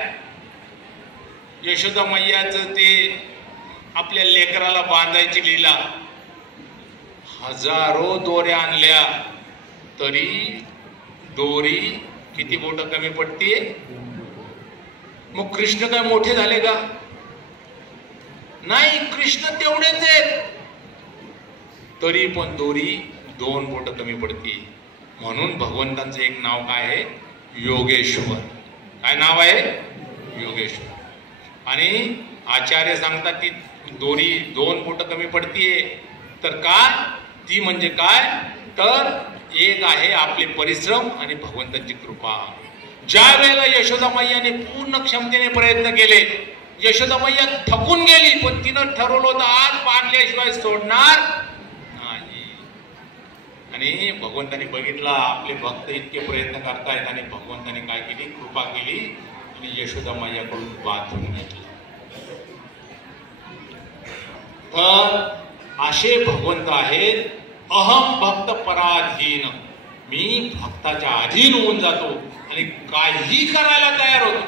यशोदा मैयाचं ते आपल्या लेकराला बांधायची लीला. हजारो दोऱ्या आणल्या तरी दोरी किती बोट कमी पडतीये? मग कृष्ण काय मोठे झाले का? नाही, कृष्ण तेवढेच आहेत, तरी पण दोरी 2 बोट कमी पडती. म्हणून भगवंतांचं एक नाव काय आहे? योगेश्वर. काय नाव आहे? योगेश्वर. आणि आचार्य सांगतात की दोरी 2 बोट कमी पडतीये तर काय? ती म्हणजे काय? तर एक आहे आपले परिश्रम आणि भगवंताची कृपा. ज्या वेळेला यशोदा मैयाने पूर्ण क्षमतेने प्रयत्न केले, यशोदा मैया थकून गेली, पण तिनं ठरवलं होतं आज बांधल्याशिवाय सोडणार नाही. आणि भगवंताने बघितला आपले भक्त इतके प्रयत्न करतायत, आणि भगवंताने काय केली? कृपा केली आणि यशोदा मैयाकडून बांधून घेतलं. तर असे भगवंत आहेत अहम भक्त पराधीन. मी भक्ताच्या अधीन होऊन जातो आणि काही करायला तयार होतो.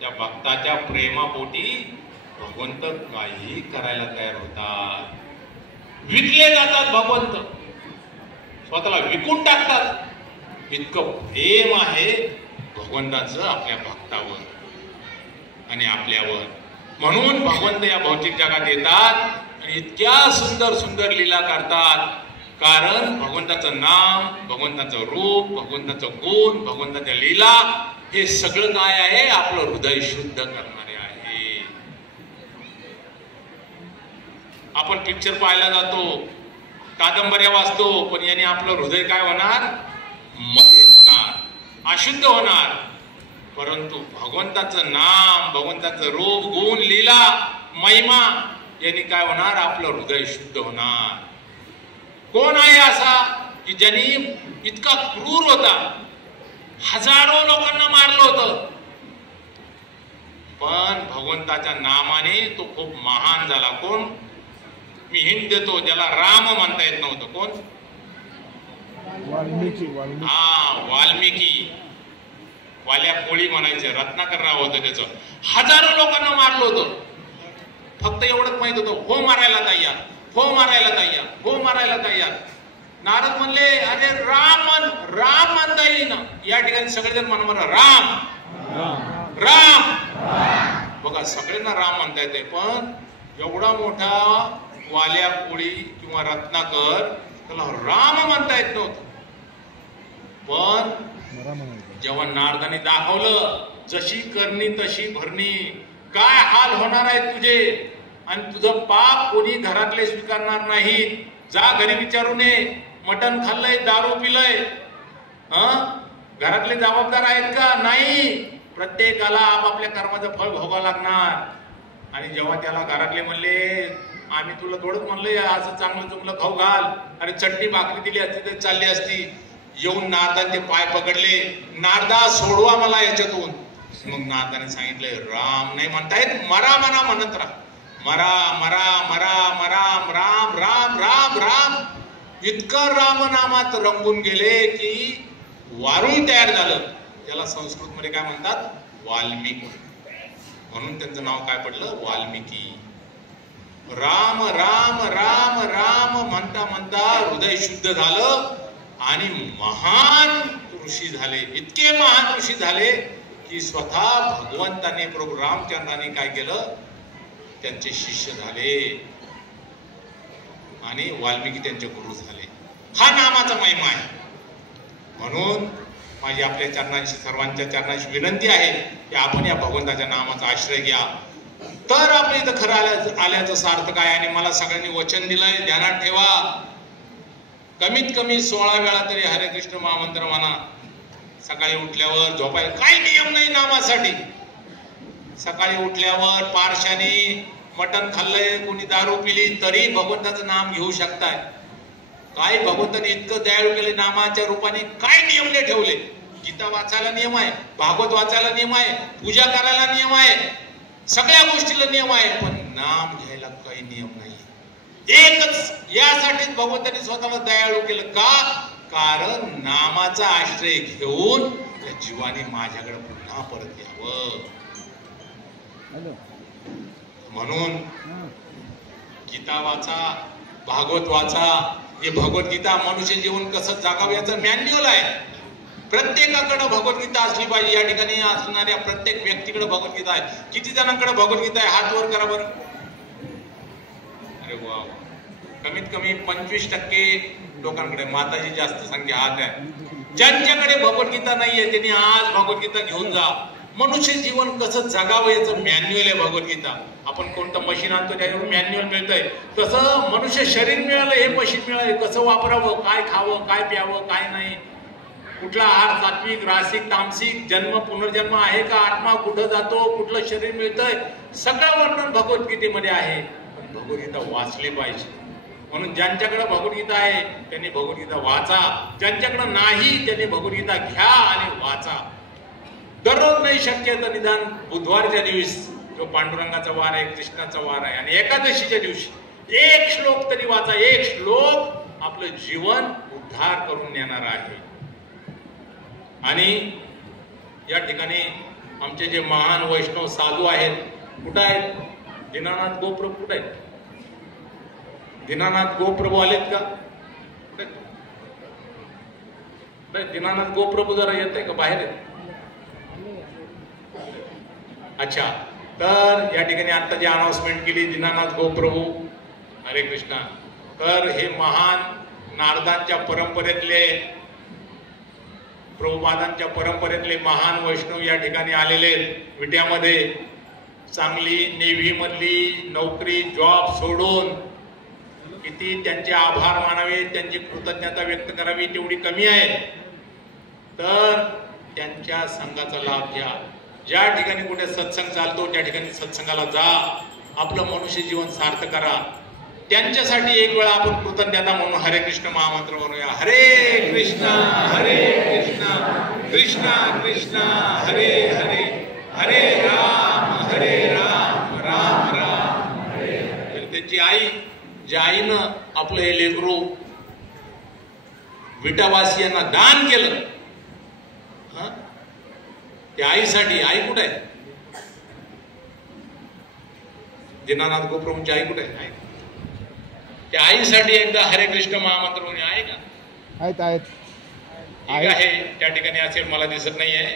त्या भक्ताच्या प्रेमापोटी भगवंत काही करायला तयार होतात. विकले जातात भगवंत, स्वतःला विकून टाकतात. इतकं प्रेम आहे भगवंताचं आपल्या भक्तावर आणि आपल्यावर. म्हणून भगवंत या भौतिक जगात येतात आणि इतक्या सुंदर सुंदर लीला करतात. कारण भगवंताचं नाम, भगवंताचं रूप, भगवंताचं गुण, भगवंताच्या लीला हे सगळं काय आहे? आपलं हृदय शुद्ध करणारे आहे. आपण पिक्चर पाहायला जातो, कादंबऱ्या वाचतो, पण याने आपलं हृदय काय होणार? मलिन होणार, अशुद्ध होणार. परंतु भगवंताचं नाम, भगवंताचं रूप, गुण, लीला, महिमा यांनी काय होणार? आपलं हृदय शुद्ध होणार. कोण आहे असा की ज्यांनी इतका क्रूर होता, हजारो लोकांना मारलं होतं, पण भगवंताच्या नामाने तो खूप महान झाला. कोण? मी हिंट देतो, ज्याला राम म्हणता येत नव्हतं. कोण? वाल्मिकी. वाल्या कोळी म्हणायचे, रत्नाकर राव होतं त्याचं. हजारो लोकांना मारलं होतं. फक्त एवढंच माहित होतं, हो मारायला तयार, हो मारायला तयार, हो मारायला तयार. नारद म्हणले, अरे राम म्हणता येईना. या ठिकाणी सगळेजण म्हणा राम राम. बघा, सगळ्यांना राम म्हणता येते, पण एवढा मोठा वाल्या कोळी किंवा रत्नाकर, त्याला राम म्हणता येत नव्हतं. पण जेव्हा नारदाने दाखवलं, जशी करणी तशी भरणी, काय हाल होणार आहे तुझे, आणि तुझं पाप कोणी घरातले स्वीकारणार नाही. जा घरी विचारू नये, मटण खाल्लंय, दारू पिलंय, घरातले जबाबदार आहेत का? नाही. प्रत्येकाला आपापल्या कर्माचं फळ भोगावं लागणार. आणि जेव्हा त्याला घरातले म्हणले, आम्ही तुला थोडंच म्हणलंय असं चांगलं चुंगलं खाऊ घाल, आणि चटणी भाकरी दिली असती तर चालली असती. येऊन नारदाने पाय पकडले, नारदा सोडवा मला याच्यातून. मग नारदाने सांगितले, राम नाही म्हणतायत, मरा मरा म्हणत राहा, मरा मरा मरा मरा राम राम राम राम. इतकं रामनामात रंगून गेले की वारुळ तयार झालं. त्याला संस्कृत मध्ये काय म्हणतात? वाल्मिकी. म्हणून त्यांचं नाव काय पडलं? वाल्मिकी. राम राम राम राम म्हणता म्हणता हृदय शुद्ध झालं आणि महान ऋषी झाले. इतके महान ऋषी झाले की स्वतः भगवंताने, प्रभू रामचंद्राने काय केलं? त्यांचे शिष्य झाले आणि वाल्मिकी त्यांचे गुरु झाले. हा नामाचा महिमा आहे. म्हणून माझी आपल्या चरणांशी, सर्वांच्या चरणांशी विनंती आहे की आपण या भगवंताच्या नामाचा आश्रय घ्या. तर आपण इथं खरं आल्याचं सार्थक आहे. आणि मला सगळ्यांनी वचन दिलंय, ध्यानात ठेवा, कमीत कमी 16 वेळा तरी हरे कृष्ण महामंत्र म्हणा. सकाळी उठल्यावर, झोपाय काही नियम नाही नामासाठी. सकाळी उठल्यावर पारशाने मटण खाल्लंय, कोणी दारू पिली, तरी भगवंताचं नाम घेऊ शकताय. काय भगवंताने इतकं दयाळू केले नामाच्या रूपाने, काय नियम नाही ठेवले. गीता वाचायला नियम आहे, भागवत वाचायला नियम आहे, पूजा करायला नियम आहे, सगळ्या गोष्टीला नियम आहे, पण नाम घ्यायला काही नियम नाही. एकच, यासाठीच भगवंताने स्वतःला दयाळू केलं. का? कारण नामाचा आश्रय घेऊन त्या जीवाने माझ्याकडे पुन्हा परत यावं. म्हणून गीता वाचा, भागवत वाचा. हे भगवद्गीता मनुष्य जीवन कसं जगावं याचं मॅन्युअल आहे. प्रत्येकाकडे भगवद्गीता असली पाहिजे. या ठिकाणी असणाऱ्या प्रत्येक व्यक्तीकडे भगवद्गीता आहे. किती जणांकडे भगवद्गीता आहे? हात वर करा बरं. अरे वा, कमीत कमी 25% लोकांकडे. माताजी जास्त संख्या हात आहे. ज्यांच्याकडे भगवद्गीता नाहीये त्यांनी आज भगवद्गीता घेऊन जा. मनुष्य जीवन कसं जगावं याचं मॅन्युअल आहे भगवद्गीता. आपण कोणतं मशीन आणतो त्याच्यावर मॅन्युअल मिळतंय, तसं मनुष्य शरीर मिळालं, हे मशीन मिळालं. कसं वापरावं, काय खावं, काय प्यावं, काय नाही, कुठला आहार, सात्विक, रासिक, तामसिक, जन्म पुनर्जन्म आहे का, आत्मा कुठं जातो, कुठलं शरीर मिळतंय, सगळं वर्णन भगवद्गीतेमध्ये आहे. पण भगवद्गीता वाचली पाहिजे. म्हणून ज्यांच्याकडे भगवद्गीता आहे त्यांनी भगवद्गीता वाचा. ज्यांच्याकडे नाही त्यांनी भगवद्गीता घ्या आणि वाचा. दररोज नाही शक्य तर निदान बुधवारच्या दिवशी, जो पांडुरंगाचा वार आहे, कृष्णाचा वार आहे, आणि एकादशीच्या दिवशी एक श्लोक तरी वाचा. एक श्लोक आपलं जीवन उद्धार करून नेणार आहे. आणि या ठिकाणी आमचे जे महान वैष्णव साधू आहेत, कुठं आहेत? दीनानाथ गोप्रभू कुठे आहेत? दीनानाथ गोप्रभू आलेत का? दीनानाथ गोप्रभू जरा येत आहे का? बाहेर आहेत? अच्छा, तर या ठिकाणी आता जी अनाउन्समेंट केली दीनानाथ गोप्रभू, हरे कृष्णा. तर हे महान नारदांच्या परंपरेतले, प्रभुपादांच्या परंपरेतले महान वैष्णव या ठिकाणी आलेले विट्यामध्ये. चांगली नेव्ही मधली नोकरी, जॉब सोडून किती त्यांचे आभार मानावे, त्यांची कृतज्ञता व्यक्त करावी तेवढी कमी आहे. तर त्यांच्या संघाचा लाभ घ्या. ज्या ठिकाणी कुठे सत्संग चालतो त्या ठिकाणी सत्संगाला जा, आपलं मनुष्य जीवन सार्थ करा. त्यांच्यासाठी एक वेळा आपण कृतज्ञता म्हणून हरे कृष्ण महामंत्र म्हणूया. हरे कृष्ण कृष्ण कृष्ण हरे हरे, हरे राम राम राम हरे हरे. त्यांची आई, ज्या आईनं आपलं हे लेकरू विटावासियांना दान केलं, त्या आईसाठी. आई कुठे आहे? दीनानाथ गोप्रभूंची आई कुठे आहे? त्या आईसाठी एकदा हरे कृष्ण महामंत्र म्हणून आहे का? आहेत ठीक आहे, त्या ठिकाणी असेल, मला दिसत नाहीये.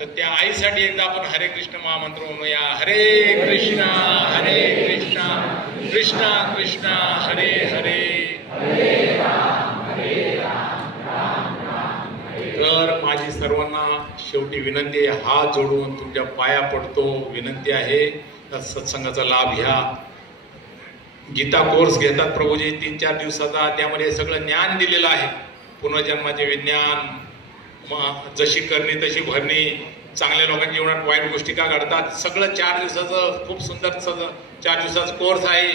तर त्या आईसाठी एकदा आपण हरे कृष्ण महामंत्र म्हणूया. हरे कृष्ण कृष्ण कृष्ण हरे हरे, हरे राम राम राम. तर माझी सर्वांना शेवटी विनंती आहे, हात जोडून तुमच्या पाया पडतो, विनंती आहे तर सत्संगाचा लाभ घ्या. गीता कोर्स घेतात प्रभूजी 3-4 दिवसाचा, त्यामध्ये सगळं ज्ञान दिलेलं आहे. पुनर्जन्माचे विज्ञान, जशी करणी तशी भरणी, चांगल्या लोकांच्या जीवनात वाईट गोष्टी का घडतात, सगळं 4 दिवसाचं खूप सुंदर 4 दिवसाचा कोर्स आहे.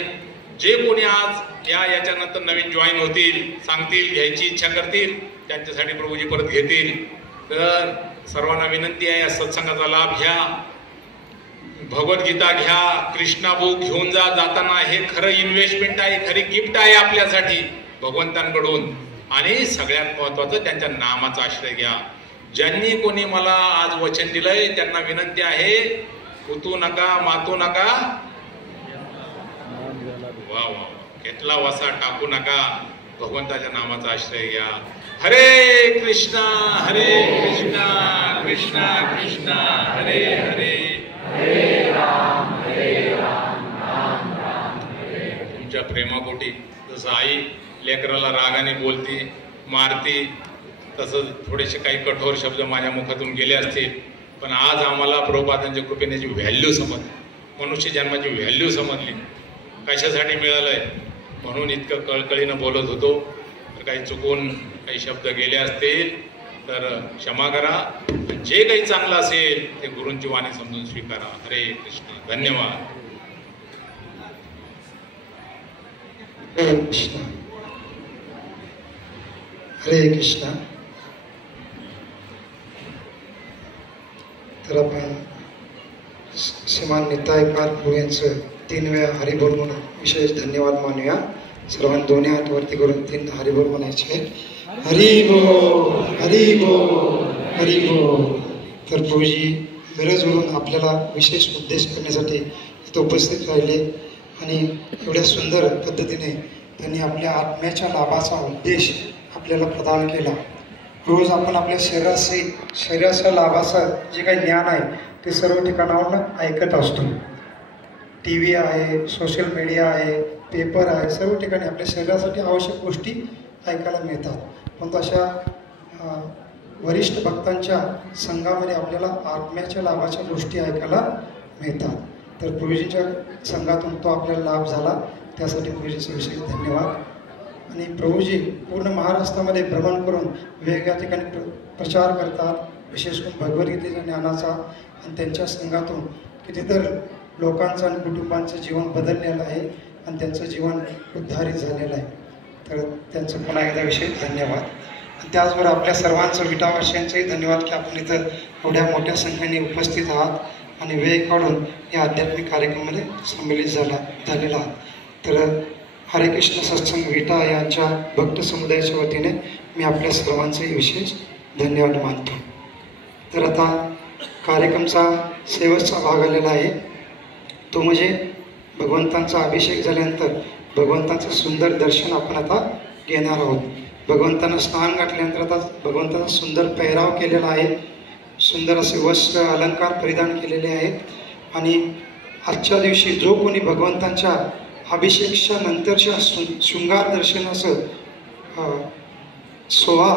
जे कोणी आज याच्यानंतर नवीन जॉईन होतील, सांगतील, घ्यायची इच्छा करतील, त्यांच्यासाठी प्रभूजी परत घेतील. तर सर्वांना विनंती आहे, या सत्संगाचा लाभ घ्या, भगवद्गीता घ्या, कृष्णा बुक घेऊन जा. जाताना हे खरं इन्व्हेस्टमेंट आहे, खरी गिफ्ट आहे आपल्यासाठी भगवंतांकडून. आणि सगळ्यात महत्वाचं त्यांच्या नामाचा आश्रय घ्या. ज्यांनी कोणी मला आज वचन दिलंय त्यांना विनंती आहे, उतू नका, मातू नका, वा वा घेतला वसा टाकू नका, भगवंताच्या नामाचा आश्रय घ्या. हरे कृष्णा कृष्ण कृष्ण हरे हरे, हरे राम राम राम हरे. तुमच्या प्रेमापोटी जसं आई लेकराला रागाने बोलती, मारती, तसं थोडेसे काही कठोर शब्द माझ्या मुखातून गेले असतील, पण आज आम्हाला प्रभुपादांच्या कृपेने जी व्हॅल्यू समजली, मनुष्य जन्माची व्हॅल्यू समजली, कशासाठी मिळालंय म्हणून इतकं कळकळीनं बोलत होतो. तर काही चुकून काही शब्द गेले असतील तर क्षमा करा. जे काही चांगलं असेल ते गुरूंची वाणी समजून स्वीकारा. हरे कृष्ण. धन्यवाद. हरे कृष्ण हरे कृष्ण. तर आपण श्रीमान निताय प्रभू यांचं 3 वेळा हरिबोल म्हणून विशेष धन्यवाद मानूया. सर्वांनी दोन्ही हात वरती करून 3 हरिबोल म्हणायचे. हरी बोल हरी बोल हरी बोल. तर प्रभूजी गरज वरून आपल्याला विशेष उद्देश करण्यासाठी इथं उपस्थित राहिले आणि एवढ्या सुंदर पद्धतीने त्यांनी आपल्या आत्म्याच्या लाभाचा उद्देश आपल्याला प्रदान केला. रोज आपण आपल्या शरीराच्या लाभाचं जे काही ज्ञान आहे ते सर्व ठिकाणावरून ऐकत असतो. TV आहे, सोशल मीडिया आहे, पेपर आहे, सर्व ठिकाणी आपल्या शरीरासाठी आवश्यक गोष्टी ऐकायला मिळतात. पण तशा वरिष्ठ भक्तांच्या संघामध्ये आपल्याला आत्म्याच्या लाभाच्या गोष्टी ऐकायला मिळतात. तर प्रभूजीच्या संघातून तो आपल्याला लाभ झाला, त्यासाठी प्रभूजीचे विशेष धन्यवाद. आणि प्रभूजी पूर्ण महाराष्ट्रामध्ये भ्रमण करून वेगवेगळ्या ठिकाणी प्रचार करतात, विशेष करून भगवद्गीतेच्या ज्ञानाचा. आणि त्यांच्या संघातून कितीतर लोकांचं आणि कुटुंबांचं जीवन बदललेलं आहे आणि त्यांचं जीवन उद्धारित झालेलं आहे. तर त्यांचं पुन्हा एकदा विशेष धन्यवाद. आणि त्याचबरोबर आपल्या सर्वांचं विटावासियांचंही धन्यवाद की आपण इथं एवढ्या मोठ्या संख्येने उपस्थित आहात आणि वेळ काढून या आध्यात्मिक कार्यक्रमामध्ये संमिलित झालेला आहात. तर हरे कृष्ण सत्संग विटा यांच्या भक्त समुदायाच्या वतीने मी आपल्या सर्वांचंही विशेष धन्यवाद मानतो. तर आता कार्यक्रमचा शेवटचा भाग आलेला आहे, तो म्हणजे भगवंतांचा अभिषेक झाल्यानंतर भगवंतांचं सुंदर दर्शन आपण आता घेणार आहोत. भगवंतांना स्नान घातल्यानंतर आता भगवंतांचा सुंदर पेहराव केलेला आहे, सुंदर असे वस्त्र अलंकार परिधान केलेले आहेत. आणि आजच्या दिवशी जो कोणी भगवंतांच्या अभिषेकच्या नंतरच्या शृंगार दर्शनाचं सोहा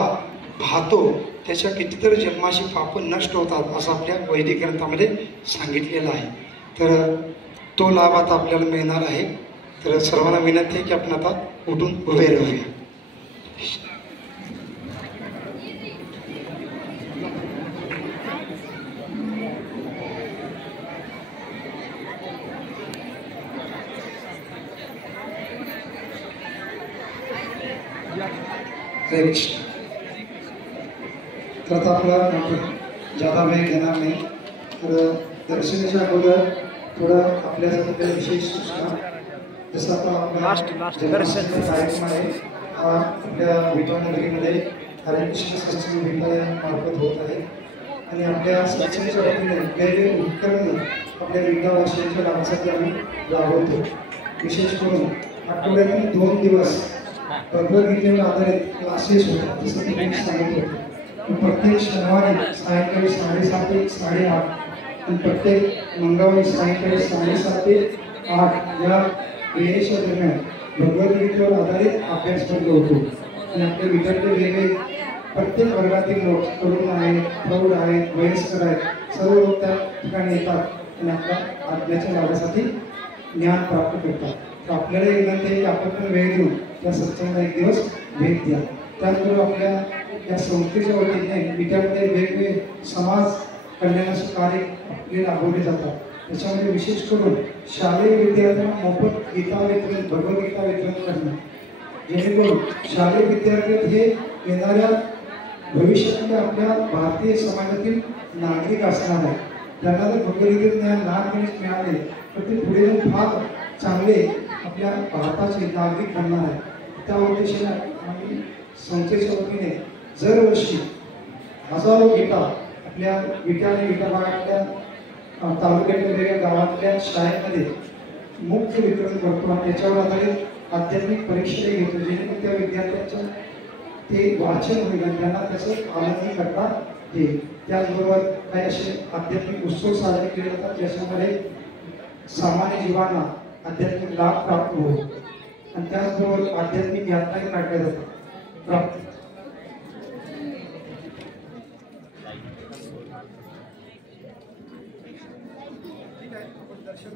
पाहतो त्याच्या कितीतरी जन्माशी पाप नष्ट होतात असं आपल्या वैदिक ग्रंथामध्ये सांगितलेलं आहे. तर तो लाभ आता आपल्याला मिळणार आहे. तर सर्वांना विनंती आहे की आपण आता उठून उभे राहूया. जय कृष्ण. तर आता आपल्याला जादा वेळ घेणार नाही. तर दर्शनाच्या अगोदर थोडं आपल्यासाठी विशेष सूचना. जसं आता आपल्या दर्शन कार्यक्रम आहे हा आपल्या विठ्ठलनगरीमध्ये हरे कृष्ण सत्संग विद्यालयामार्फत होत आहे. आणि आपल्या सत्संगच्या वतीने वेगवेगळे उपकरण आपल्या विद्यावासियांच्या लाभासाठी आम्ही राबवतो. विशेष करून आठवड्यातून 2 दिवस भगवद्गीतेवर आधारित क्लासेस होतात. जसं की मी सांगितलं प्रत्येक शनिवारी सायंकाळी 7:30 ते 8:30 आणि प्रत्येक मंगळवारी सायंकाळी 7:30 ते 8 या वेळेच्या दरम्यान भगवद्गीतेवर आधारित अभ्यासवर्ग होतो. आणि आपले विद्यार्थी वेगवेगळे प्रत्येक वर्गातील लोक तरुण आहेत, प्रौढ आहेत, वयस्कर आहेत, सर्व लोक त्या ठिकाणी येतात आणि आपल्या आज्ञाच्या लाभासाठी ज्ञान प्राप्त करतात. तर आपल्याला एक विनंती आहे की आपण पण वेळ देऊन त्या सत्संगाला एक दिवस भेट द्या. त्याचबरोबर आपल्या या संस्थेच्या वतीने विद्यार्थी वेगवेगळे समाज कल्याणाचे कार्य आपले राबवले जातात. त्याच्यामध्ये विशेष करून शालेय विद्यार्थ्यांना मोफत गीता वितरण, भगवद्गीता वितरण करणं, जेणेकरून शालेय विद्यार्थी हे येणाऱ्या भविष्यामध्ये आपल्या भारतीय समाजातील नागरिक असणार आहे. त्यांना जर भगवद्गीतेचे ज्ञान लहानपणीच मिळाले तर ते पुढे जाऊन फार चांगले आपल्या भारताचे नागरिक बनणार आहे. त्या उद्देशाने आम्ही संस्थेच्या वतीने दरवर्षी हजारो गीता आपल्या विटा आणि विटा भागातल्या तालुक्यातल्या वेगळ्या गावातल्या शाळेमध्ये मुक्त वितरण करतो. आणि त्याच्यावर आधारित आध्यात्मिक परीक्षाही घेतो, जेणेकरून त्या विद्यार्थ्यांचं ते वाचन होईल आणि त्यांना त्याचं आनंदी करता येईल. त्याचबरोबर काही असे आध्यात्मिक उत्सव साजरे केले जातात ज्याच्यामध्ये सामान्य जीवांना आध्यात्मिक लाभ प्राप्त होईल. आणि त्याचबरोबर आध्यात्मिक यात्राही काढल्या जातात. दर्शन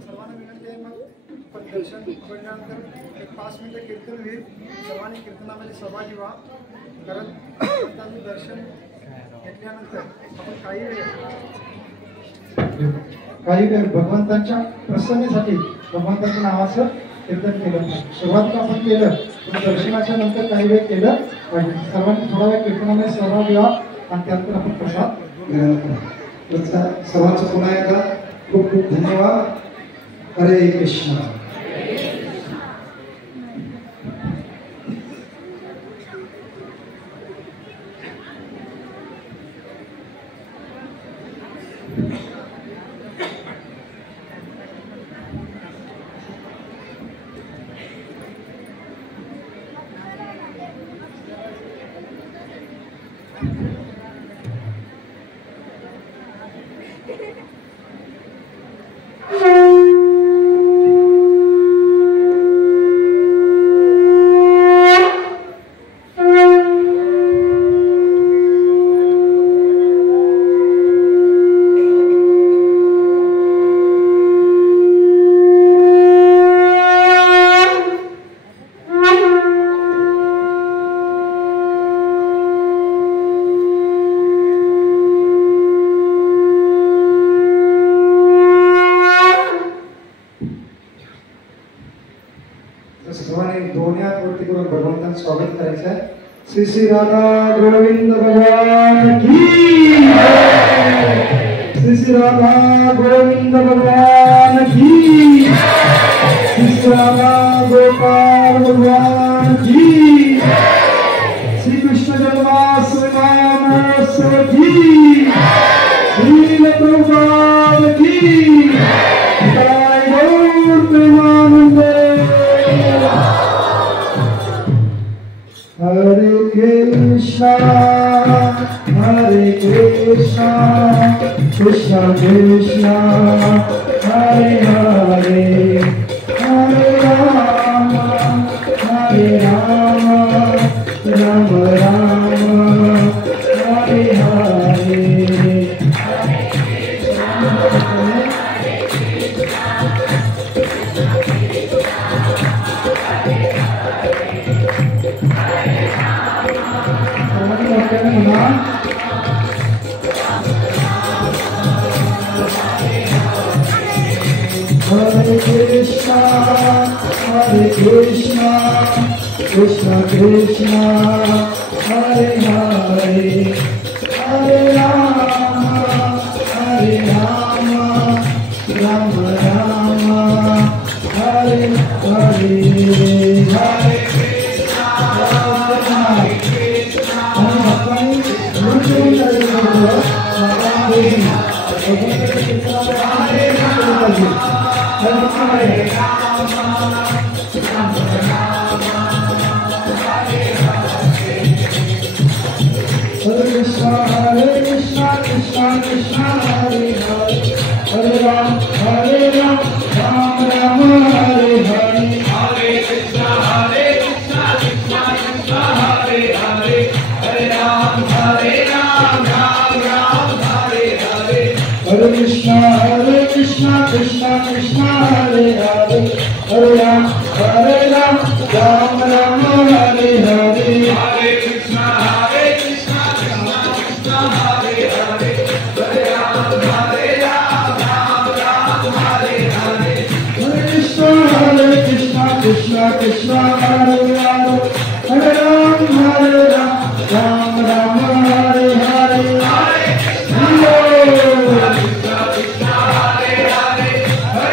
सर्वांना विनंती आहे. मग दर्शन उघडल्यानंतर एक 5 मिनिटं कीर्तन होईल. सर्वांनी कीर्तनामध्ये सहभागी व्हा. कारण दर्शन घेतल्यानंतर आपण काही वेळ भगवंतांच्या प्रसन्नेसाठी भगवंताच्या नावाचं कीर्तन केलं. सुरुवातीला आपण केलं पण दर्शनाच्या नंतर काही वेळ केलं पाहिजे. सर्वांनी थोडा वेळ कीर्तनामध्ये सहभागी व्हा आणि त्यानंतर आपण प्रसाद सर्वांचं पुन्हा एकदा खूप खूप धन्यवाद. हरे कृष्ण. स्वागत करायचं आहे. श्री श्री राधा गोविंद भगवान की, श्री श्री राधा गोविंद भगवान की, श्री श्री राधा गोपाल भगवान की, श्री कृष्ण जन्माष्टमी महोत्सव की, श्री प्रभुपाद की, जय गौर प्रेमानंद. हरे Krishna Krishna Krishna Hare Hare Hare Ram Hare Rama, Rama Rama, Hare Hare. Hare Krishna, Hare Krishna, Krishna Krishna, Hare Hare, Hare Rama, Hare Rama, Rama Rama, Hare Hare, Hare Krishna, Hare Krishna, Hare Krishna, Krishna Krishna, Hare Hare, Hare Ram, Ram Ram, Hare Hare. Hare Krishna, Krishna Krishna, Hare Hare, Hare Ram, Ram Ram, Hare Hare. Hare Krishna, Krishna Krishna, Hare Hare, Hare Ram, Ram Ram, Hare Hare. Hare Krishna, Krishna Krishna, Hare Hare, Hare Ram, Ram Hare Hare. Hare Krishna, Krishna Krishna, Hare Hare, Hare Ram, Ram Hare Hare. Hare Krishna, Krishna Hare Hare, Hare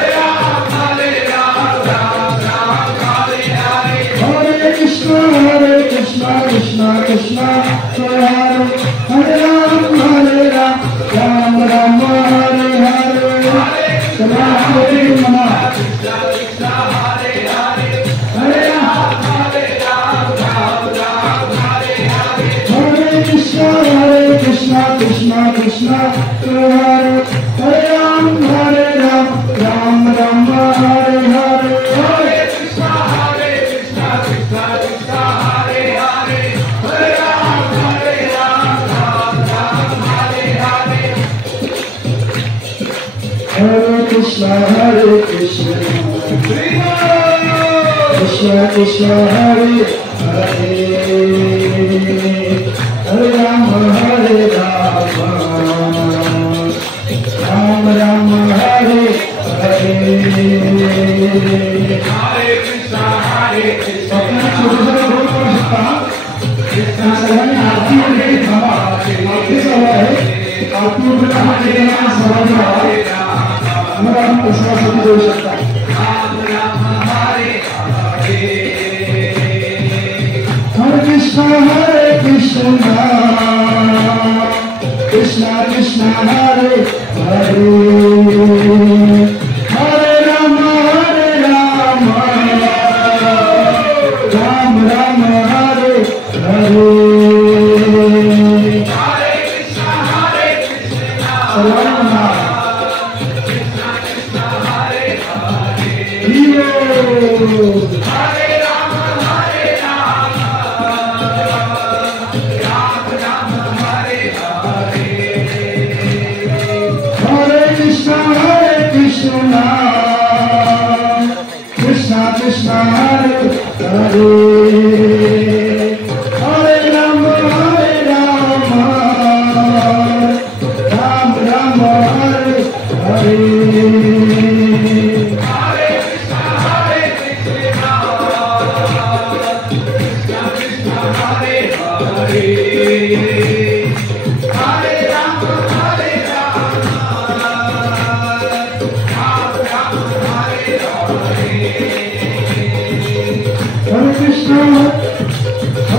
Ram, Ram Hare Hare. Hare Krishna, Krishna Krishna, Hare Hare, Hare Ram, Ram Hare Hare. Hare Krishna, Krishna Krishna, Hare Hare, Hare Ram, Ram Hare Hare. Hare Krishna, Krishna Krishna, Hare Hare, Hare Ram, Ram Hare Hare. Hare Krishna, Krishna Krishna, Hare Hare, Hare Ram, Ram Hare Hare. Hare Krishna, Krishna Krishna, Hare Hare, Hare Ram, Ram Hare Hare. Hare Krishna, Krishna. सर्वांनी आरती वगैरे थांबा, आरती चालू आहे. आरती वगैरे सर्वांनी मग आपण प्रसादासाठी जाऊ शकता. Hare Krishna, Krishna Krishna, Hare Hare, Hare Rama, Ram Ram, Hare Hare. Hare Krishna, Krishna Krishna, Hare Hare. Hare Rama, Ram Ram, Hare Hare. Hare Krishna, Krishna Krishna, Hare Hare, Hare Rama, Ram Ram, Hare Hare. Hare Krishna, Krishna Krishna, Hare Hare, Hare Rama, Ram Ram, Hare Hare.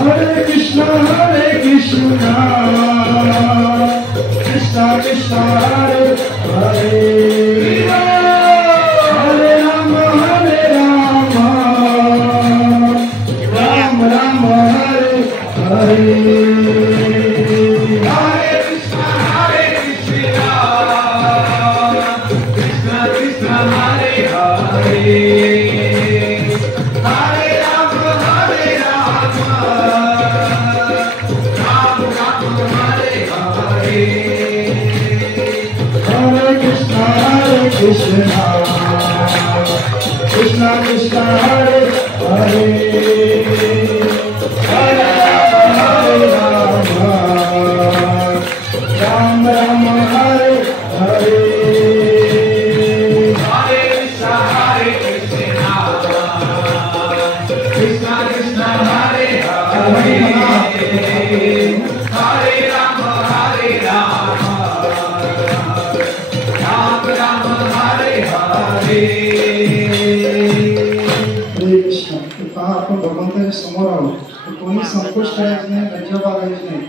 Hare Krishna, Krishna Krishna, Hare Hare, Hare Rama, Ram Ram, Hare Hare. Hare Krishna, Krishna Krishna, Hare Hare, Hare Rama, Krishna Krishna Hare Hare Hare Ram Ram Hare Hare Hare Krishna Hare Krishna Krishna Krishna Hare Hare Hare Ram Hare Ram Ram Ram Hare Hare. हरे कृष्ण. पहा आपण भगवंताच्या समोर आहोत. कोणी संकोच करायचं नाही, लज्जा बाळगायची नाही.